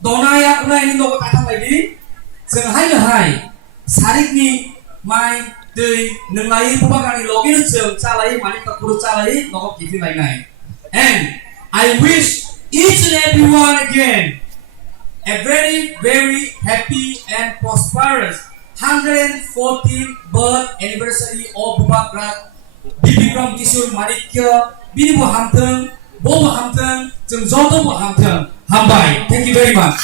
Dona ya kuna ini nopo kata lagi. Seng hai sarik ni mai dei nenglai pupakani login seng calai mani kapuru calai nopo kifi lain. And I wish each and everyone again a very, very happy and prosperous 114th birth anniversary of Bubagra Bibikram Kishore Manikya Binibo Hamteng, Bobo Hamteng, Jengzoto Bo Hamteng, Hambai. Thank you very much.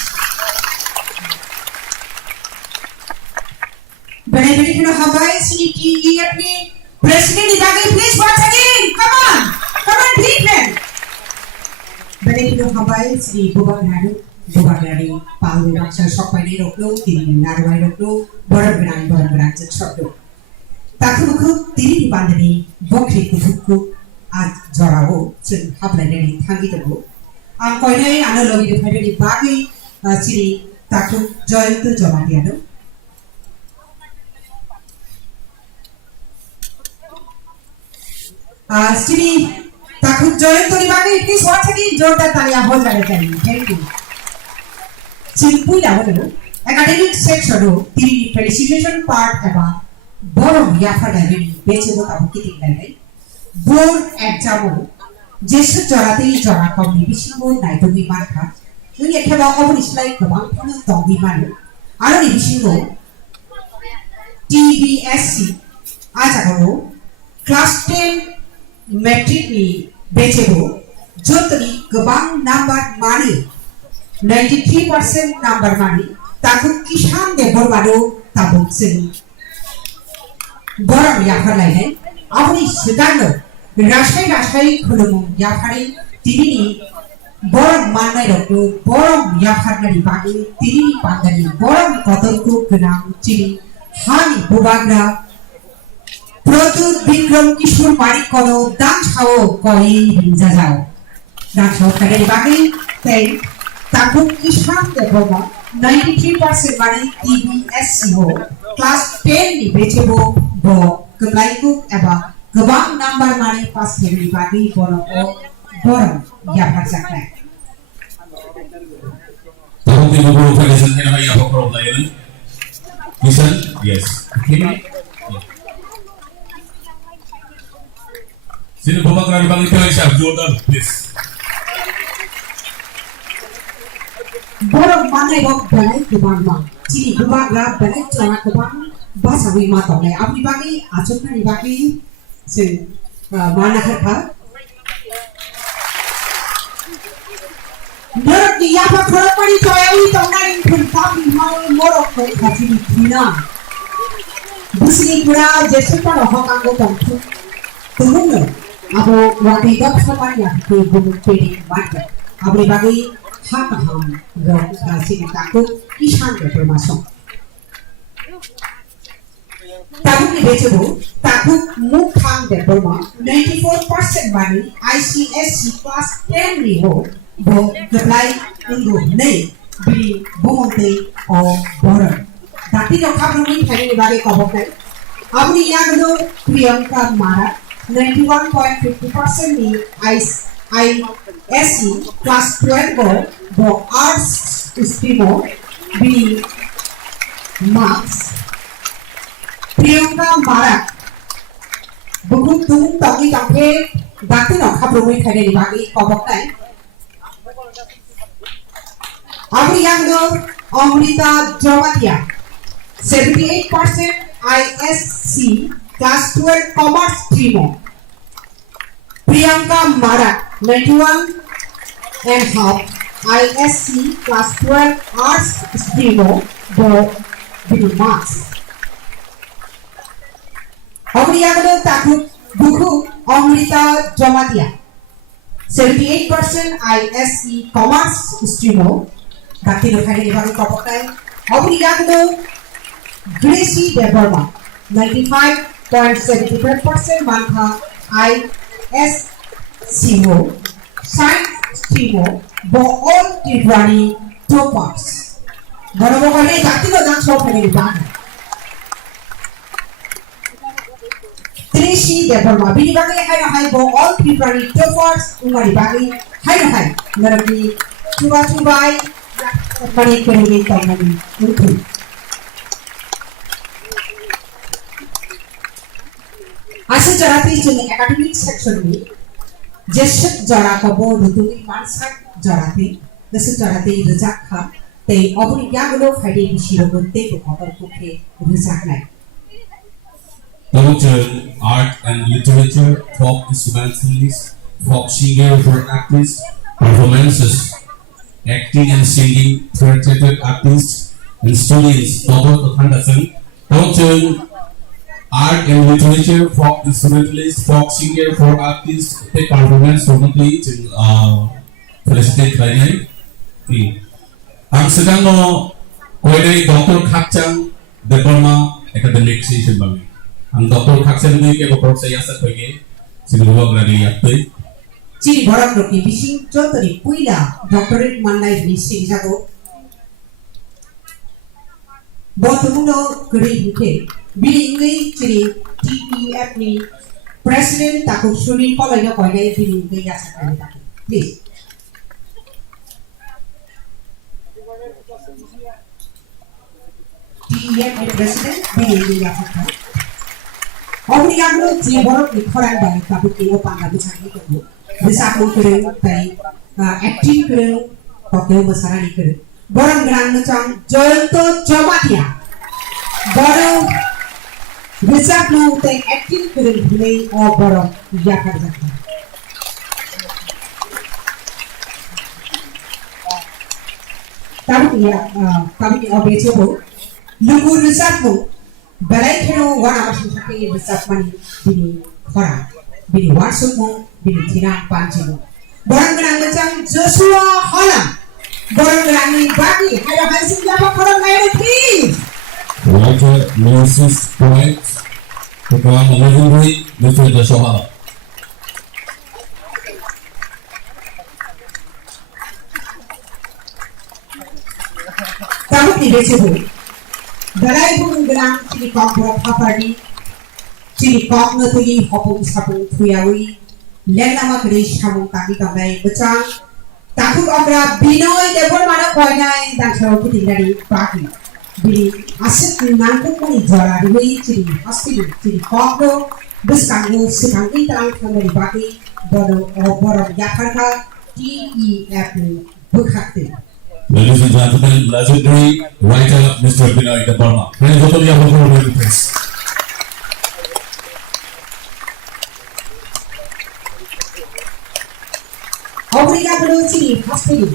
Benar-benar kena Hambai sini tinggi apni Presiden dibagai please once again. Come on, people. Benar-benar Hambai sini Bubagrani Palu Raksa Sokpai Roklo, Tini Narwai Roklo, Borang Cetro. Takuku Tini Bandani, Bokri Kuku, at Zorao, Sin Hablani Tangito. Angkoine analogi di bagi sini Taku join to Jomadiano. Sini Taku join to the bagi, please once again, Jota Talia Hoja. Thank you. Simple academic section the felicitation part about Borom Yafa Diary, Becho Tabuki Diary, board exam, Jesu Jorati Jora Communication, Naitobi Marka, when you have all this like the one from Tombi Manu, Ara Division TBSC, Azagaro, Class 10 Metric Becho, Jotari, Gabang number money. 93% number money. Taku Kishan de Borbado Tabuk Sin. Boram Yafarlai, Avni Sidano, Rashai Kulumu Yafari, Tini, Boram Manai, Boram Yafarnari Bagi, Tini Pandani, Boram Kotoku Kunam, Chili, Hani Bubagra, Protu Bikram Kishur Marikono, Dance How Koi Zazao. That's how Kadari Bagi, thank Taku Kishan de Boba, 93% money TBSC ho, class 10 ni Bechebo, Bo, Kablaiku, Eba, Gabang number money pass Henry Bagi, Bono, Borom, Yapazak. Tahun 30 Felician Henry Yapakro Layan. Listen, yes. Sini Bubagra Bang Felician Jordan, please. Borom Manai Bok Balai Kubang, Chini Bubagra Balai Chana Kubang, Basawi Matone, Abdi Bagi, Achokani Bagi, Sin Manahapa. Nerk di Yapa Kurapani Toyali Tonai Kuntabi Mau Morocco Katini Tina. Busini Kura Jesupa Hokango Tontu. Tumuno, Abo Wadi Dok Samaya, who would pay market. Abdi Bagi. Ham Rock Sini Taku Kishan Permason. Taku Bechebu, Taku Mukhang de Burma, 94% money, ICSC class 10 Riho, Bo Gablai Ungu Nay, Bi Bomonte or Boron. Tapi no Kabuni Hari Bari Kobokai. Abdi Yagno Priyanka Mara, 91.50% ni ISC class 12 Bo arts streamo B marks Priyanka Mara Buku tung togi kampe Dati no kaprumi kare bagi kobokai Abriano Amrita Javatia, 78% ISC Class 12 Commerce Stream. Priyanka Mara, 91 and half ISC Class 12 Arts Stream, the marks. Abriano Taku Buku Amrita Javatia, 78% ISC Commerce Stream. Bakti Finally Baru Kapokai. Obrigado, Gracie De Burma, 95.75% Mantha ISCO, Science Streamo, all Tibrani toppers. Barabokane Bakti Dang So Finally Baru. Gracie De Burma, Bini Bagi Hai all Tibrani toppers, Umari Bagi Hai Narabi, Tubai. Money can be finally improved. As a Jarati in the academic section, Jeshat Jarakabo, Rutumi Mansak Jarati, the Sujarati, the Zakha, they Obrigado Friday Shiro, they to over Kuke, the Zakna. Culture, art and literature, folk instrumentalists, folk singer for actors, performances, acting and singing, theater artists and students, Robert Anderson, culture, art and literature, folk instrumentalist, folk singer for artists, take performance to complete felicitate lainnya. Ang sedang mo kuwede Dr. Khakchang Diploma Academic Session bagi. Ang Dr. Khakchang ni ke bapor saya sa bagi siguro gradi yapte. Ciri Bharat Roti Bising Chotari Puila Doctorate Manai Bising Jago Botumuno Kuri Buke Bili Ingui Ciri TPF ni President Takuk Suni Polanya Koinai Bili Ingui Yasakani Taki. Please. TPF ni President Bili Ingui Yasakani. Obrigado Ciri Bharat ni Koran Bani Kabut Kino Pangga Bisang Itu. Bisa mungkin dari acting kereng, pakai besar ni kereng. Borang gerang macam Joyanto Jamatia. Borang bisa mungkin acting kereng ni borang ya kerja. Tapi obey coba. Lugu bisa mu, balai keno warna masih sakit bisa mani di koran. Bini Warsukmu, Bini Tina Panjimu. Borang gerang macam Joshua Holland. Borang gerang ni bagi. Ada hasil siapa korang lain please. Writer Moses Poet, Ketua Legendary, Mr. Joshua Holland. Kamu tidak sebut. Balai burung gerang ciri kompor kapadi. Ciri kok ngetui hopung sapung tuyawi lenama gerish hamung kaki kamai becang takut okra binoy debor mana koinai dan sarau putih dari pagi bili asyik nangkuk muni jara duwi ciri hasti ciri kok do beskangu sekangi terang dari pagi bodo borong yakarka TEF berhati. Ladies and gentlemen, legendary writer Mr. Binoy Deborma. Friends, what are you going to please? Obrigado Ciri Hastini.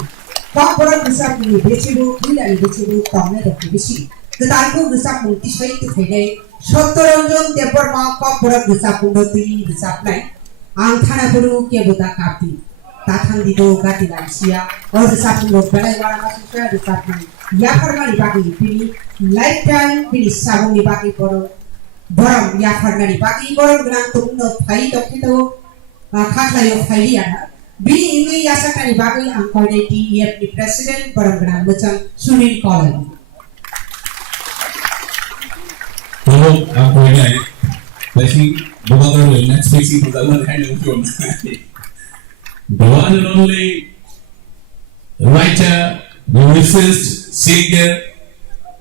Kok borong bisa pilih becibu, bila becibu tamne dokter besi. Ketarku bisa multisai tu kene. Sotoronjong tepor mau kok borong bisa pundoti bisa play. Angkana buru ke buta kapi. Tatang dido gati lansia. Or bisa pundot balai warna masuknya bisa pilih. Ya karena dibagi pilih lifetime pilih sabung dibagi borong. Borong ya karena dibagi borong dengan tunggu pai dokter itu khaslah yang pai ada. Bini ini yasakan dibagi angkoi TEF di Presiden Barang macam Surin Kolon. Kalau angkoi ni, pasti bukan kalau next week sih pertama ni yang the one and only writer, lyricist, singer,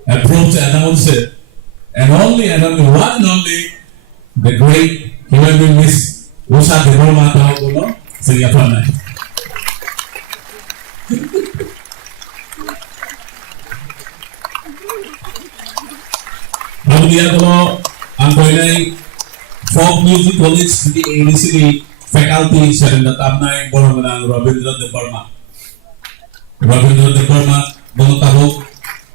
approach announcer, and only one and only the great human being Miss Usha Deborma Tahokono. Sige, apa na? Abuliyagolo, Angoinai, Folk Music College, the ADCD faculty, Sharinda Tamnai, Boromana, Rabindra de Burma. Rabindra de Burma, Bonotabo,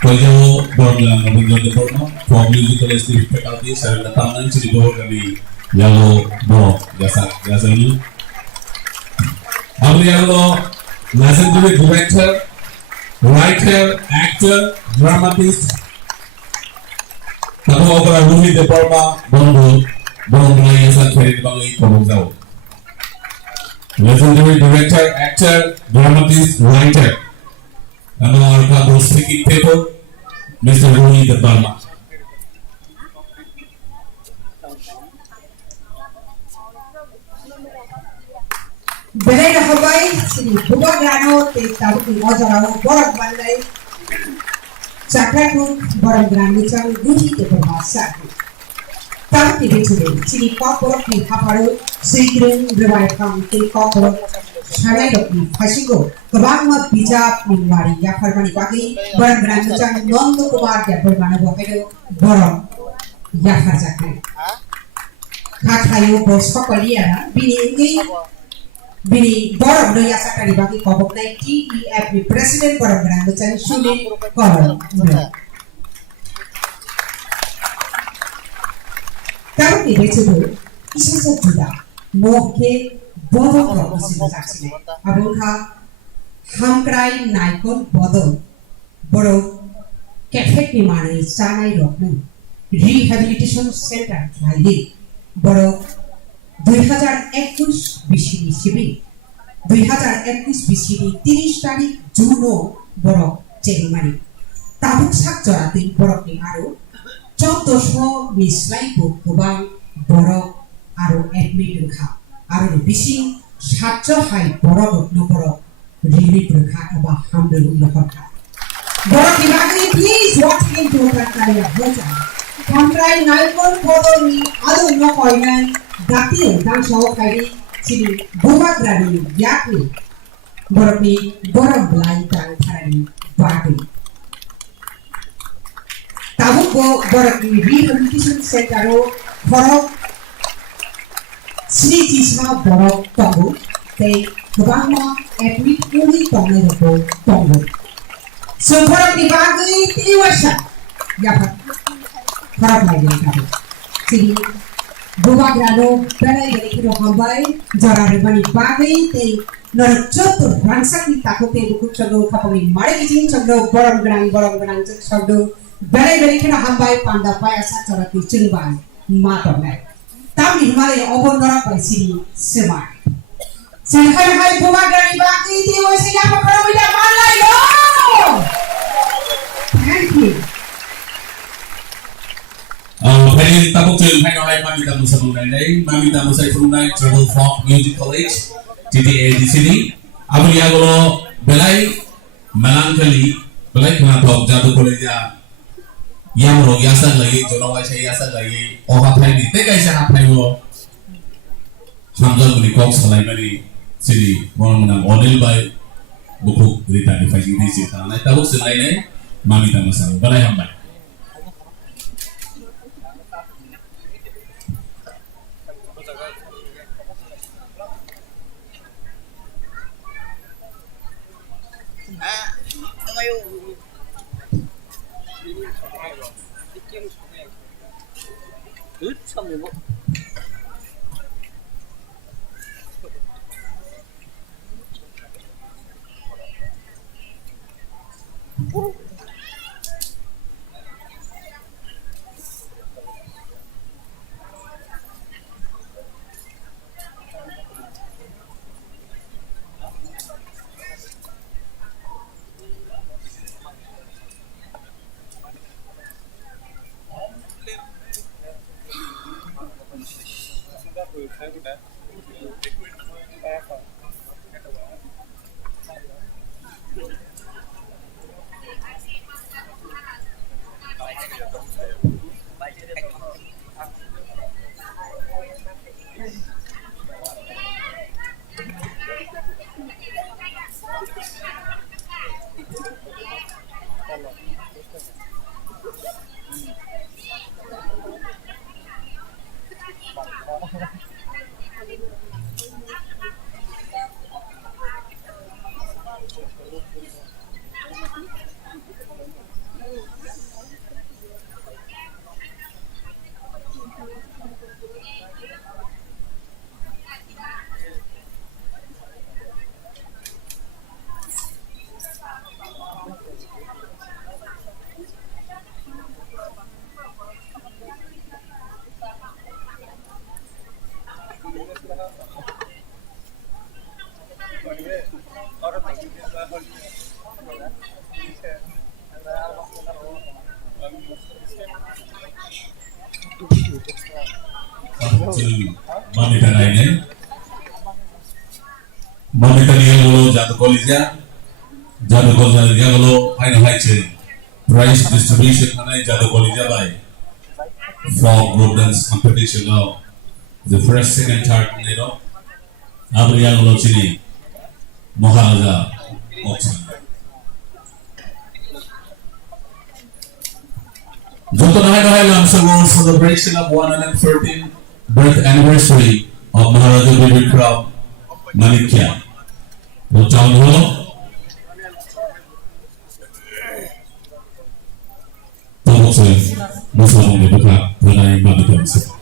Koyao, Boromana, Rabindra de Burma, Folk Music College, the faculty, Sharinda Tamnai, Chiribo, Gami, Yellow, Bo, Yazani. Abuliyagolo, legendary director, writer, actor, dramatist. Tahu orang Rumi de Palma, Bondo Yayasan Ferry Bangai Komongzau. Legendary director, actor, dramatist, writer. Tahu orang Kabul speaking people, Mr. Rumi de Palma. Berai rahabai sini buat grano te tahu tu mojarau borak bandai cakapun borak grano cang guji te berbahasa tahu tidak curi sini koporok ni haparu sekiren berai kam te koporok sangai dok ni fasigo kebang mat bijak mingwari ya farmani bagi borak grano cang nondo kumar ya berbana bokedo borak ya farjakne kakhayu bos kokolia bini ini Bini borong do yasa kali bagi kobok nai TEF ni Presiden borong grande cari sulit korong. Kalau ni betul, isi sejuta, mungkin bodoh kalau isi besaksi. Abangka hamkrai naikon bodoh, borong kefek ni mana sana iroknu, rehabilitation center lagi, borong 2021 BCD Shibir 2021 BCD 30 তারিখ জুনও বরক চেরিমানি তাবুক সাক জরাতে বরকনি আরো 1400 মিসলাইবো গোবাं বরক আরো admit রখা আরো BC 700 high বরক নবরক relief রখা এবা হামদে উল্লেখা বরক বিভাগে please watching into কাটারিয়া হোচা কামরাই নাইকন পদনি আদৌ নকয়নাই Dapil dan sawo kari sini buat rani yakni borok borok belai dan karani bagi tabu borok rehabilitation center borok sini jisma borok tongu te kebangma admit uli tongu tongu so borok bagi tiwasa ya borok lagi kari sini Buat grado berai dari kiro hambai jara rebani bagai te norjotur rangsa kita kote buku chodo kapoli mare kijing chodo borong benang chodo berai dari kiro hambai panda payasa cara kicing ban matonai tapi himale obon nora pai sini semai sehai hai buat dari bagai te wasi apa kalau tidak malai lo thank you Kali tabuk film hai nolai mami tamu sebelumnya ini, mami tamu saya sebelumnya Travel Folk Music College, TTA di sini. Abuliyagolo belai melanggeli, belai kena talk jadu college ya. Yang orang yasan lagi, jono saya yasan lagi, orang Thai ni, tega saya Thai lo. Hamzah beri kok selai beri sini, orang menang Odil by buku berita di Facebook di sini. Nah tabuk selai ini, mami tamu saya, belai hambai. Mamita naine, mamita niya gulo jatuh kolija gulo hain haiche prize distribution kanai jatuh kolija by folk group dance competition lo the first, second, third nilo abri yang gulo sini Maharaja Moksan. Joto nahay langsung celebration of 113th birth anniversary of Maharaja Bibir Krab Manikya. Bocang dulu. Tolong saya bersama dibuka mengenai Manikya.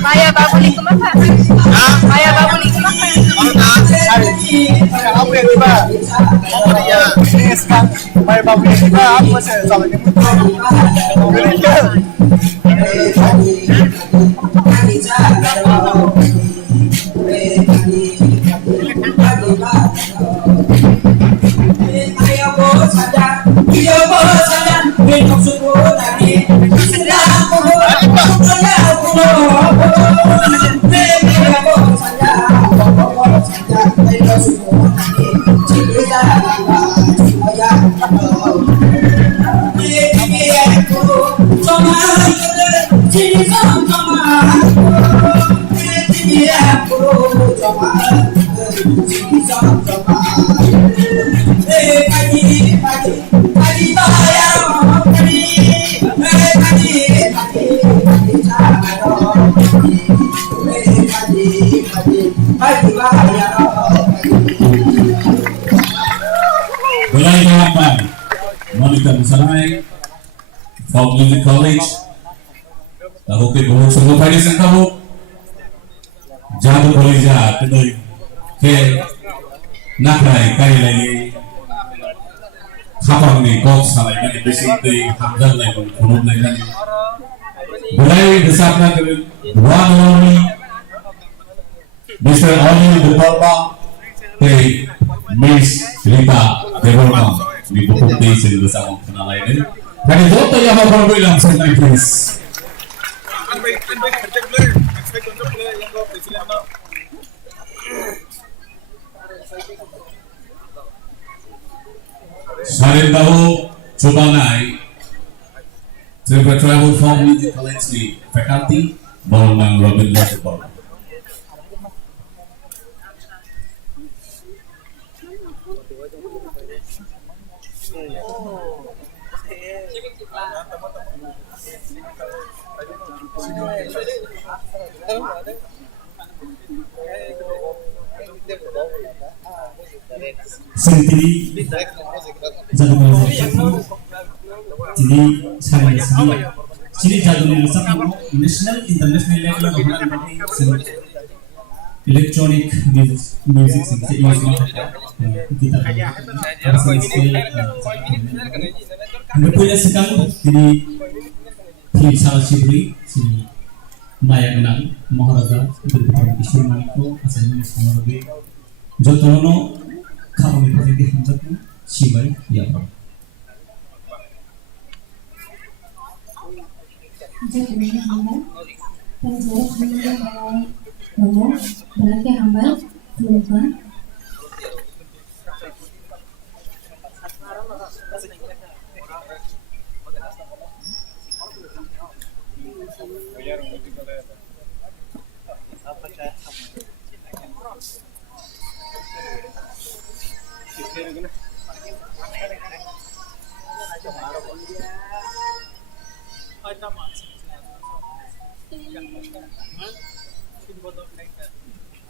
Maya babuli ko maka. Maya babuli ko maka. Apa yang tiba? Ya, ini sekarang Maya babuli tiba. Apa saya salah ni? Mulai kapan? Monica Musalai, Folk Music College, tahu ke bahwa semua pada tahu jadu kolija kedai ke nakrai kai lagi kapal ni kok salai ni besi di hamzah lagi kunum lagi. Mulai besarnya ke one only Mr. Oli Deparma ke Miss Rita Deborah di buku teaser bersama kenal lain. Kali foto yang mau bilang saya please. Saya tahu coba naik. Saya travel from Music College di faculty Bawang Robin Lassepol. Sendiri jadi saya sendiri jadi jadul sama national international level electronic music kita punya sekali jadi tim salah sibri si Maya Genang Maharaja Ibu Ishwar Maniko asalnya semua lebih jotono kami berarti hamzah सिबाय याबा Jadi hamba, penjara hamba bahwa berarti hamba lupa.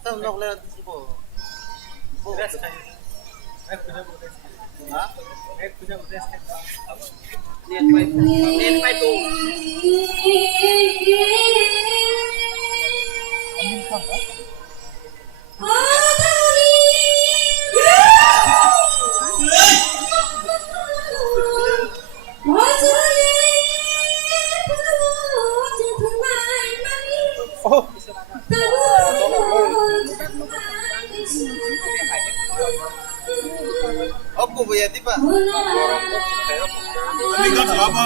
Tao lọc lên bộ bộ ha? Nên phải tu. Aku boleh tiba. Tinggal selama.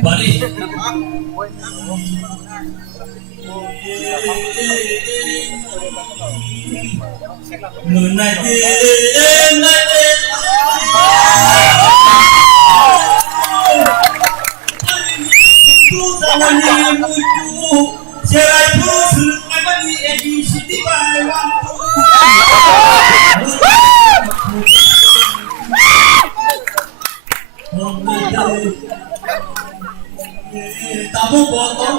Balik. Tamu botol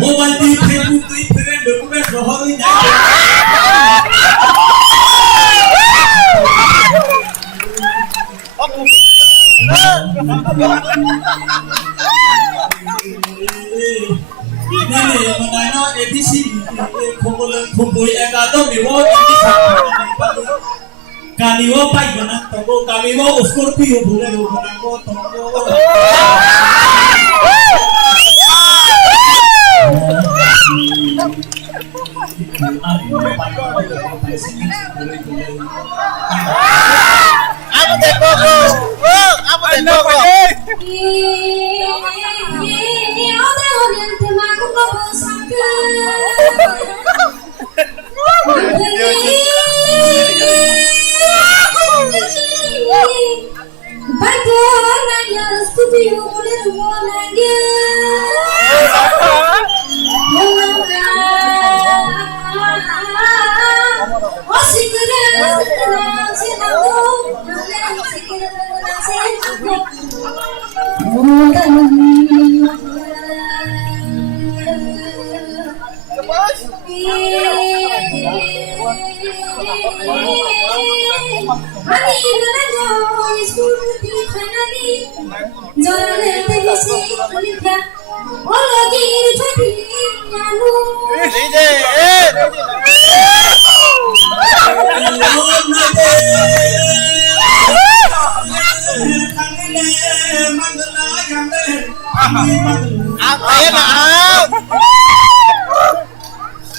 Mobile di Facebook Twitter dokumen rohani Ini mengenai edisi kumpul ekado miwo edisi kaliwo pai benang toko kaliwo Scorpio bolero benang toko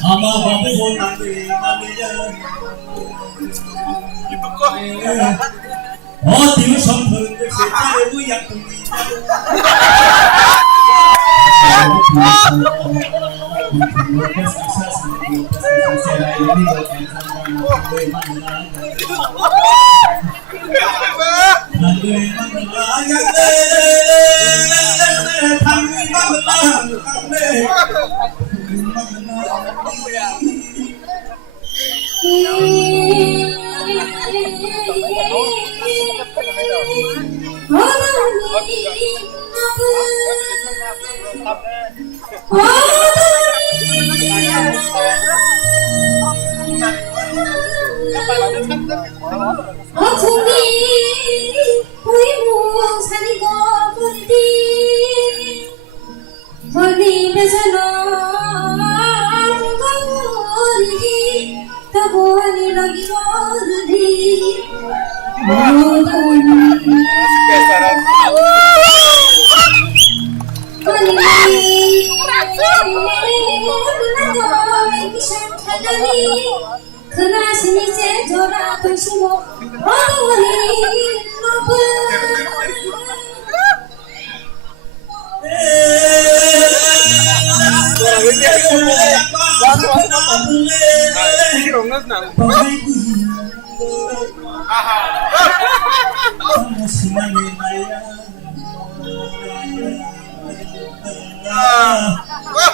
Ama babu nanti oh tiru sampai secara bu yang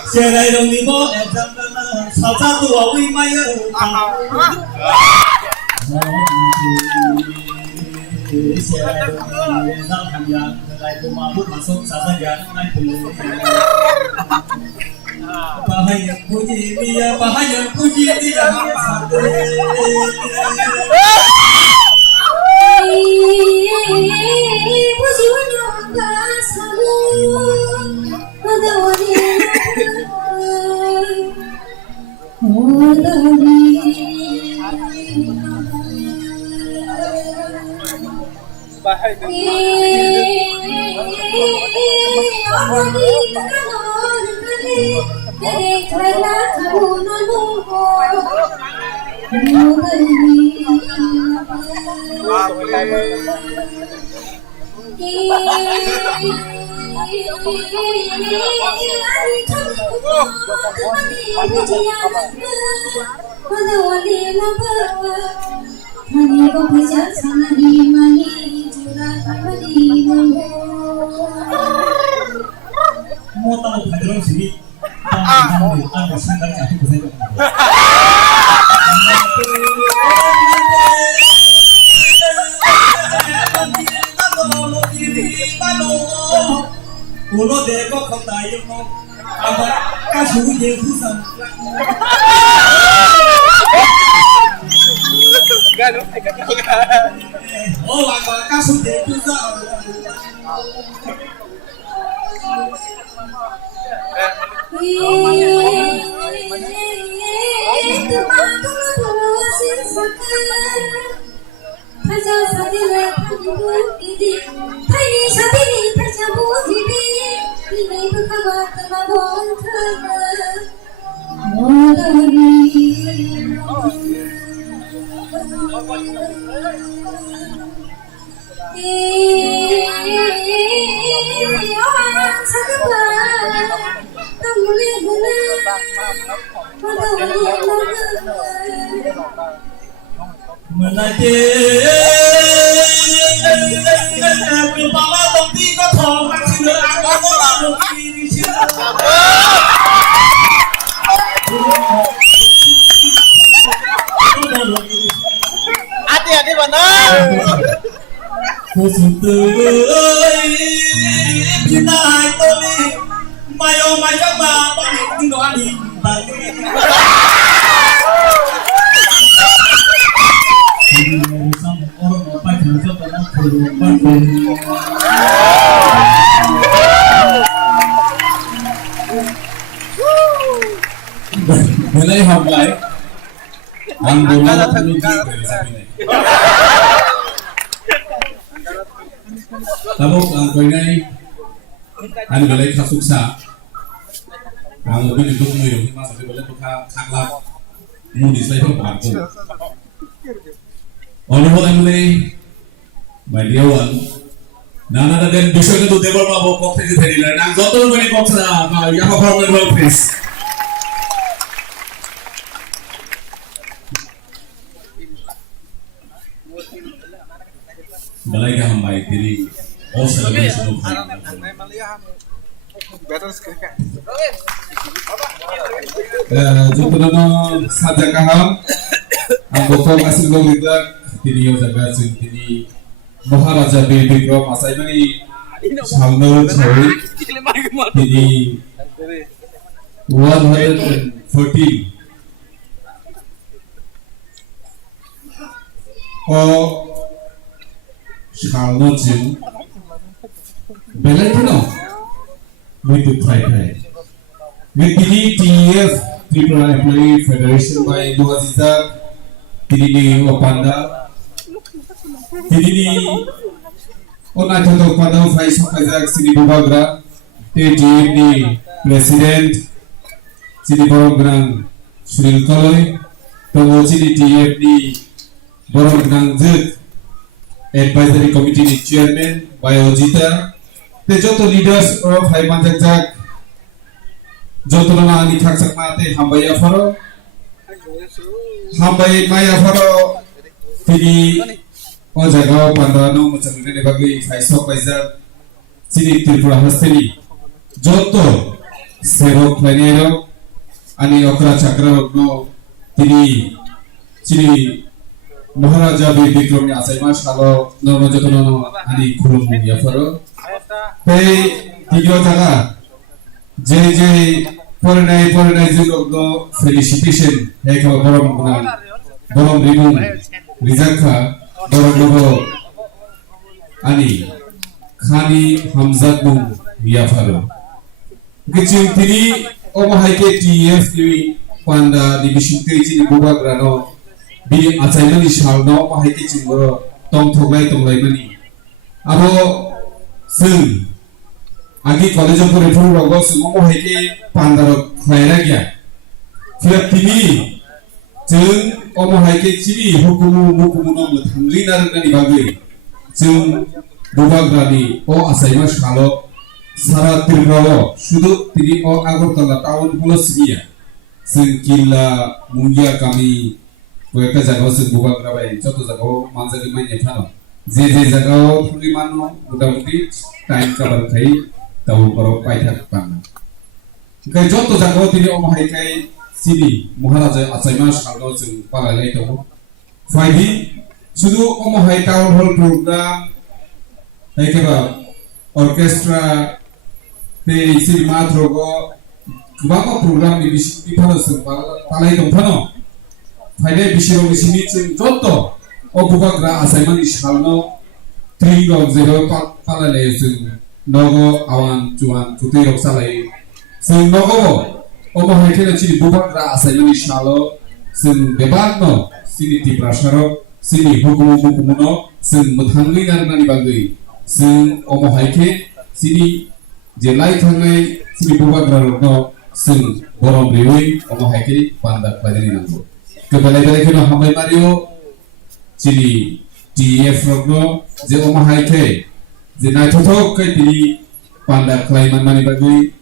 Serai dong ni mo exam na salsa tu awi maya serai dong ni exam kaya serai tu mampu masuk salsa jangan naik dulu bahaya puji dia mau tahu hadron sini aku sangat jatuh bersama ulo deko katayo mo ama kasu yehusan oh ama kasu yehusan Melati kepala topi kotor sila aku kiri sila Hati-hati mana? Kusutui kita toli mayo mayo ba paling doa di bagi sama orang apa juga pernah berubah mulai hambai ang bola tabok ang koinay ang balay kasuksa ang lebih itu nguyong mas di balay pagka kanglap mudi sa ito pagko ono mo ang mulay may diyawan nanadagan bisyo na to debar mabok থেকে ফেরিলা nang যত মানে বক্স না ইয়াহা formal well please balay ka hambay diri o sa labi sa loob joko na sadya kaham ang bokong asin log lidak tini yo jaga sing tini Maharaja Bikram asai mani Salnur Chori tini 114 o Salnur Jin belai kino with thai with tini TEF Tripura Employee Federation by Luaziza tini ni Wapanda tini ona thoto pada fai sakajak sini bubagra te ni president sini borograng Shril Koloi tongo sini TF ni borograng jut advisory committee ni chairman Bayojita te joto leaders of Hai Manjak joto na ni thaksak mate hambaya faro hambai maya faro tini o jaga pandano muchalune ne bagi faisok paisa sini Tripura hasteni joto serok planero ani okra chakra no tini sini Maharaja Bikram ni asai mas kalau nono joto nono ani khulum ya faro pe tigo jaga je porenai jilok no felicitation hai ka borom ribu rizakha Dorogogo ani khani hamzat bung biafaro gicing tini omahaike TF ni panda division teji ni bubagrano bi achaimani shalno omahaike chingoro tongthoglai mani abo sing agi college of reform rogo sumohaike pandaro khaira gya fir tini jeng omohaike chiri hukumu no muthangli narani bagi jeng bubagrani o asaima shalo sara Tripura শুধু তিনি o Agartala town gulo siya jeng killa mungia kami কয়েকটা জায়গা আছে বুবাগ্রা by যত জায়গা মানজারি মাইনে Fanon যে জায়গা ফুলি মানো মোটামুটি টাইম কভার খাই তাও পর পাইথা পান কে যত জায়গা তিনি omohaike Sini Maharaja Achaima Shalno जों पालायनाय दङ फाइदि শুধু omohai town hall program एकेबा orchestra te cinema drogo गोबां program ni bisini phano जों पालाय दङ फानो फाइदे बिसिरो बिसिनि जों जत्त o bubagra Achaimani Shalno tringok जेरो पालायनाय जों नगो awan juan putui rok salai जों नगो omohaike na chini bubagra asaimani shalo sin bebagno sini tiprasharo sini hukumu sin muthangli narnani bagui sin omohaike sini jelai thangai sini bubagra no sin borom rewi omohaike panda padini nango kebelai keno hamai mario chini TF rogno je omohaike je naithothok kai tini panda klaiman mani bagui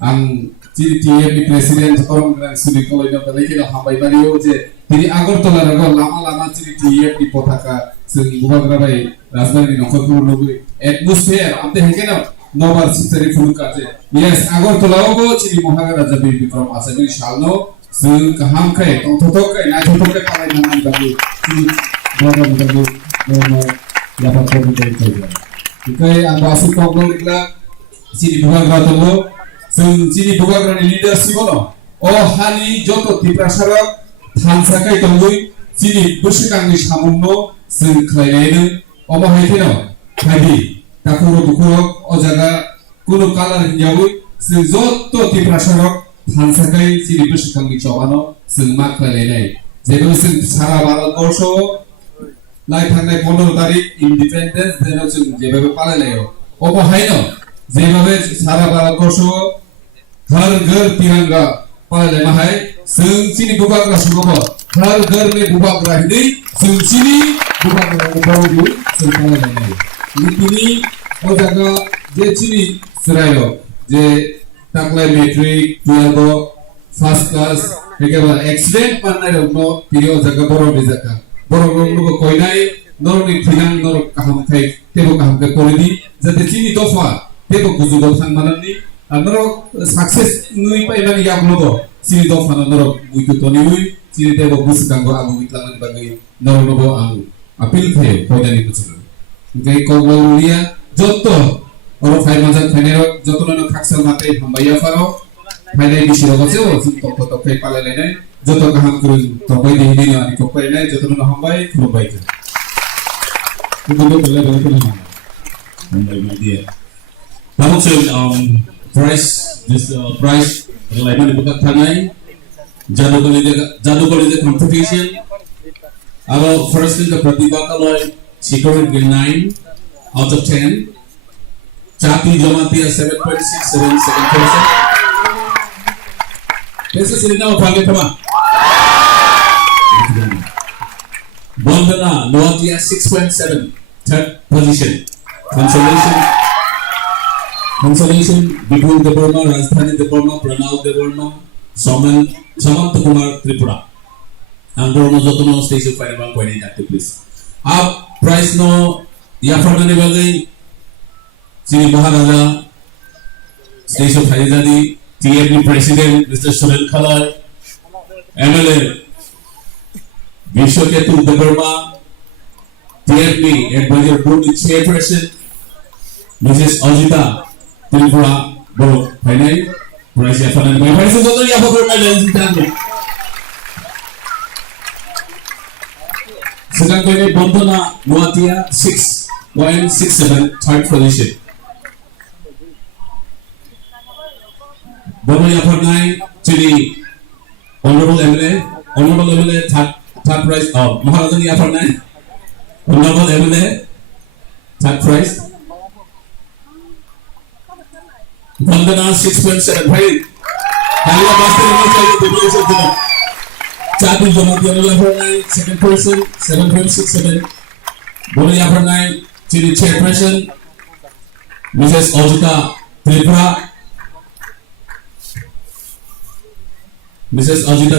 ang Jadi TF ni presiden orang dengan Shril Koloi no balai kena hambai mario je Tini Agartala rago lama ciri tiap di potaka sing bukan rabai Rajdhani nokor pun logo atmosphere ante hekena nobar sisari fulu kaje. Yes Agartala ogo ciri Maharaja Jabir Bikram Asami shalno sing kaham kai tong totok kai na totok kai palai nangan bagu ciri nobar bagu nobar dapat pun kai. Ikai ambasi kogol ikla ciri bukan rato sing ciri bukan rani leadership ono. Oh hani joto tiprasarok Tansakai tongui ciri busikangni samunno sing khlainaino omo haitheno hadi takuro bukuro o jaga kuno kalar hinjabui sing jotto tiprasarok tansakai ciri busikangni chobano sing ma khlainai jebo sing sara bharatborsho lai thangnai 15 tarik independence deno sing jebabe palailayo omo haino jebabe sara bharatborsho har ghar tiranga palai mahai sing sini bubak ra sugobo har घर में bubak ra hindi sing sini bubak ra bobu sing palai nai ini o jaga je sini serayo je taklai metric 12 first class ekeba accident panai no pirio jaga boro bijaka boro no koi nai nor ni thinang nor kaham khai tebo kaham ke koridi jate sini dofa tebo gujugo sang manani andro success nui pai mani yak logo sini do fana noro buitu toni ui sini tebo busikanggo agu itlangan bagi noro nobo agu apil khayo koidani buchulu ngai kogol ulia jotto oro phai majak phainero jotto no khaksal mate hambaiya faro phainai bisiro gacheo jotto to phai palai nai jotto kaham kurun to bai di dino ani ko pai nai jotto no hambai khuru bai ka kudo bele bele ko na hambai ma dia price this price Relaiman dibuka thanai jadu college competition aro first in the pratibha kaloi secured 9 out of 10 Chati Jamatia 7.67% Pesa sirina upage tama Bandana Noatia 6.7 third position Consolation between the Burma, Rajdhani the Burma, Pranav the Burma, Samant Kumar Tripura. And Burma Jotono stage of fire 1.8 active please. Up price no Yafardani Valley, Sri Maharaja, stage of Haridadi, TAP President Mr. Suren Khalai, MLA Vishwaketu the Burma, TAP Advisor Board Chairperson Mrs. Ajita Tripura Boro Finai Price Yafanan by Price of the Yapur Lens Second Kone Bondona Noatia 6.67 third position Bono Yapur 9 Chili Honorable MLA third prize Maharajan Yapur 9 Honorable MLA third prize Vandana 6.7 भाई हालिया बास्ते नहीं चाहिए तो ये सब देना चाबी जमा दिया वाला for 9 second person 7.67 बोले यहाँ पर 9 चिरी chairperson Mrs. Ajita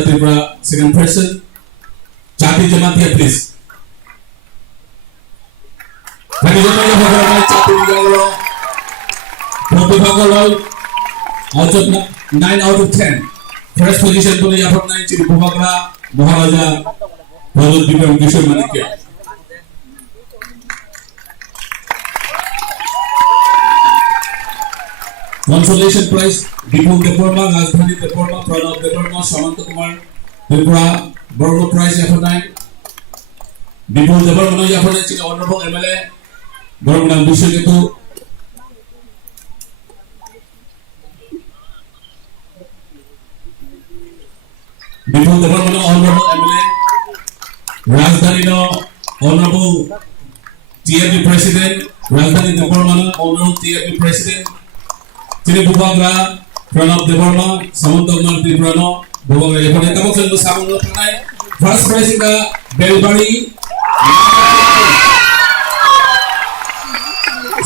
Tripura second person चाबी जमा दिया please भाई जमा यहाँ पर 9 चाबी दिया वाला Pratibha Kaloi out of 9 out of 10 first position to the upper 9 Chiri Bhubagra Maharaja Bharat Bikram Kishore Manikya consolation prize Dipul Deporma Rajdhani Deporma Pranav Deporma Samant Kumar Tripura Burma prize upper 9 Dipul Deporma upper 9 Chiri Honorable MLA Burma Vishwaketu Before the Honorable MLA, Rajdhani Honorable TAP President, Rajdhani Department Honorable TAP President, Chiri Bhubagra, Pranav Devarma, Samant Kumar Tripura, Bhubagra. Ekhone tabok sendo samungo pranai. First prize in the Belbari,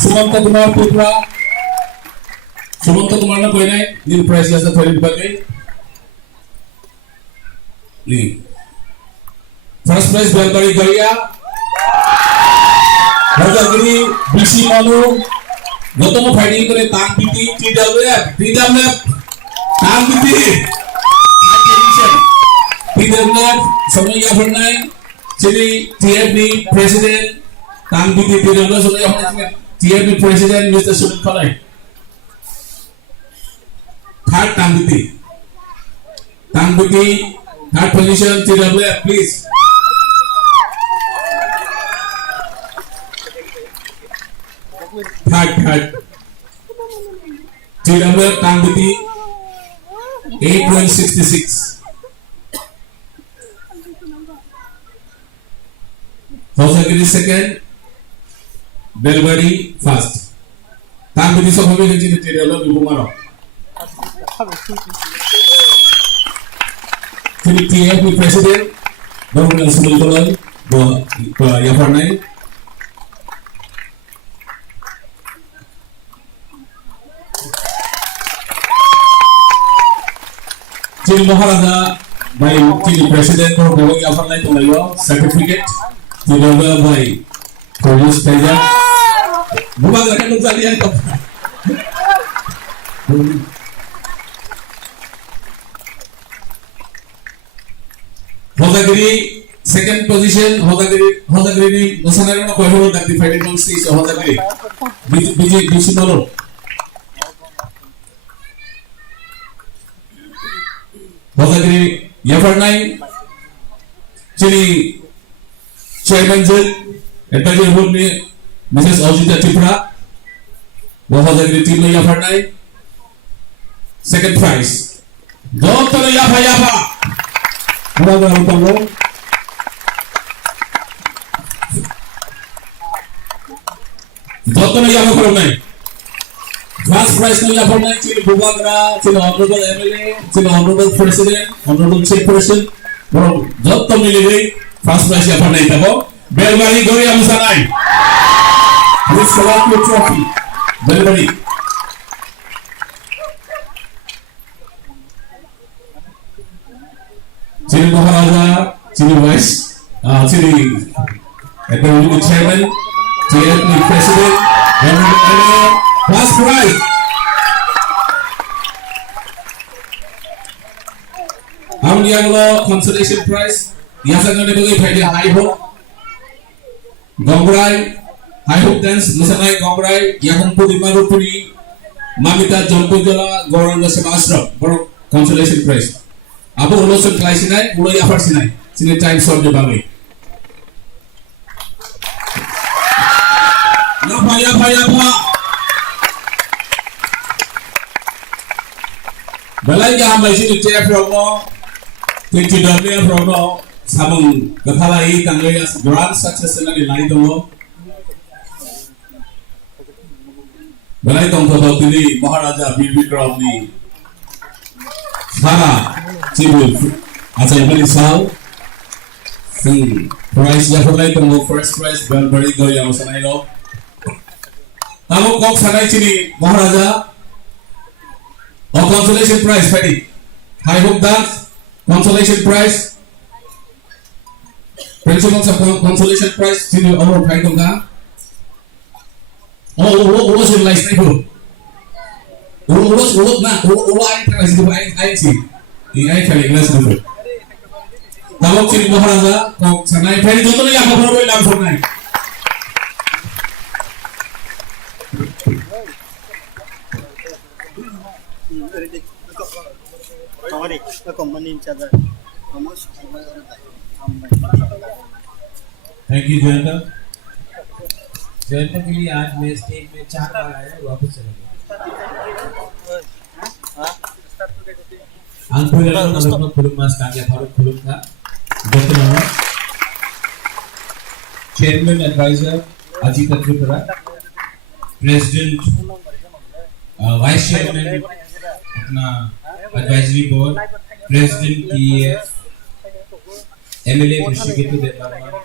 Samant Kumar Tripura. Samant Kumar na koi nai, new prize jasa thori bagi. First prize Belbari Garia. Hojagiri BC Manu. Gotomo fighting করে তাং পিটি TWF তাং পিটি TWF সময় ইয়াফর নাই চিনি TFB president তাং পিটি TWF সময় ইয়াফর নাই TFB president mister Sunil Khalai third তাং পিটি third position TWF please third TWF Tangbuti 8.66 Hosagiri second Belbari first Tangbuti সভাপতি হয়েছিল TWF বিপুমার তিনি TFB প্রেসিডেন্ট বরগুনা সুনীল কলাই ইয়াফার নাই Chili Maharaja by Chili President for Bogey Afanai to Layo certificate delivered by Police Taja. Bumaga kan Zalian to Hosagiri second position Hosagiri Musanaro no Kohoro that the fighting on stage Hosagiri BC Molo Hosagiri Yafarnai Chili Chairman Jil Advisor Woodney Mrs. Ojita Tipra Hosagiri Tilo Yafarnai second prize Dr. Yafa Brother Upango Dr. Yafa Farnai First prize no Yafa Farnai Chili Bubagra Chili Honorable MLA Chili Honorable President Honorable Chairperson Dr. Millie First prize Yafa Farnai Tabo Belbari Goria Musanai Please collect your trophy Belbari Chili Maharaja, Chili Vice, Chili Economic Chairman, TFB President, First prize. Amnianglo Consolation Prize, Yasangan Nebagi Padi High Hope, Gongrai, High Hope Dance, Musanai Gongrai, Yakanpudi Marupuri, Mamita Jompujala, Goran Semasra, Consolation Prize. Abu Ulosun Klai Sinai, Ulo Yafar Sinai, Sinai Time Sword the Bangi. Yapa. Balai Yama is in the chair from now, 20 Domia from now, Samung, Kapalai, Tangaya's grand success in the line of law. Balai Tompotini, Maharaja, Bibi Crowley. Sara, Civil, as I very saw, prize Yafarnai to first prize, Belbari Goya Sanaino. Tamo Kok Sanai Chili, Maharaja, or consolation prize, Petty. High Hope Dance, consolation prize, principles of consolation prize, Chili over Paikonga. Oh, what was your life neighborhood? Urus na, ulai terus itu air sih, ini air kali gelas dulu. Tahu Chili Maharaja, kok sanai, peri itu tuh yang apa langsung naik. Thank you, Jayanta. Jayant के लिए आज मैं stage में 4 बार आया वापस चले गया Angkulan nalugno kulung mas kanya Faruk kulung ka Dr. Chairman Advisor Ajita Tripura President Vice Chairman अपना Advisory Board President TEF MLA Mushiketu Department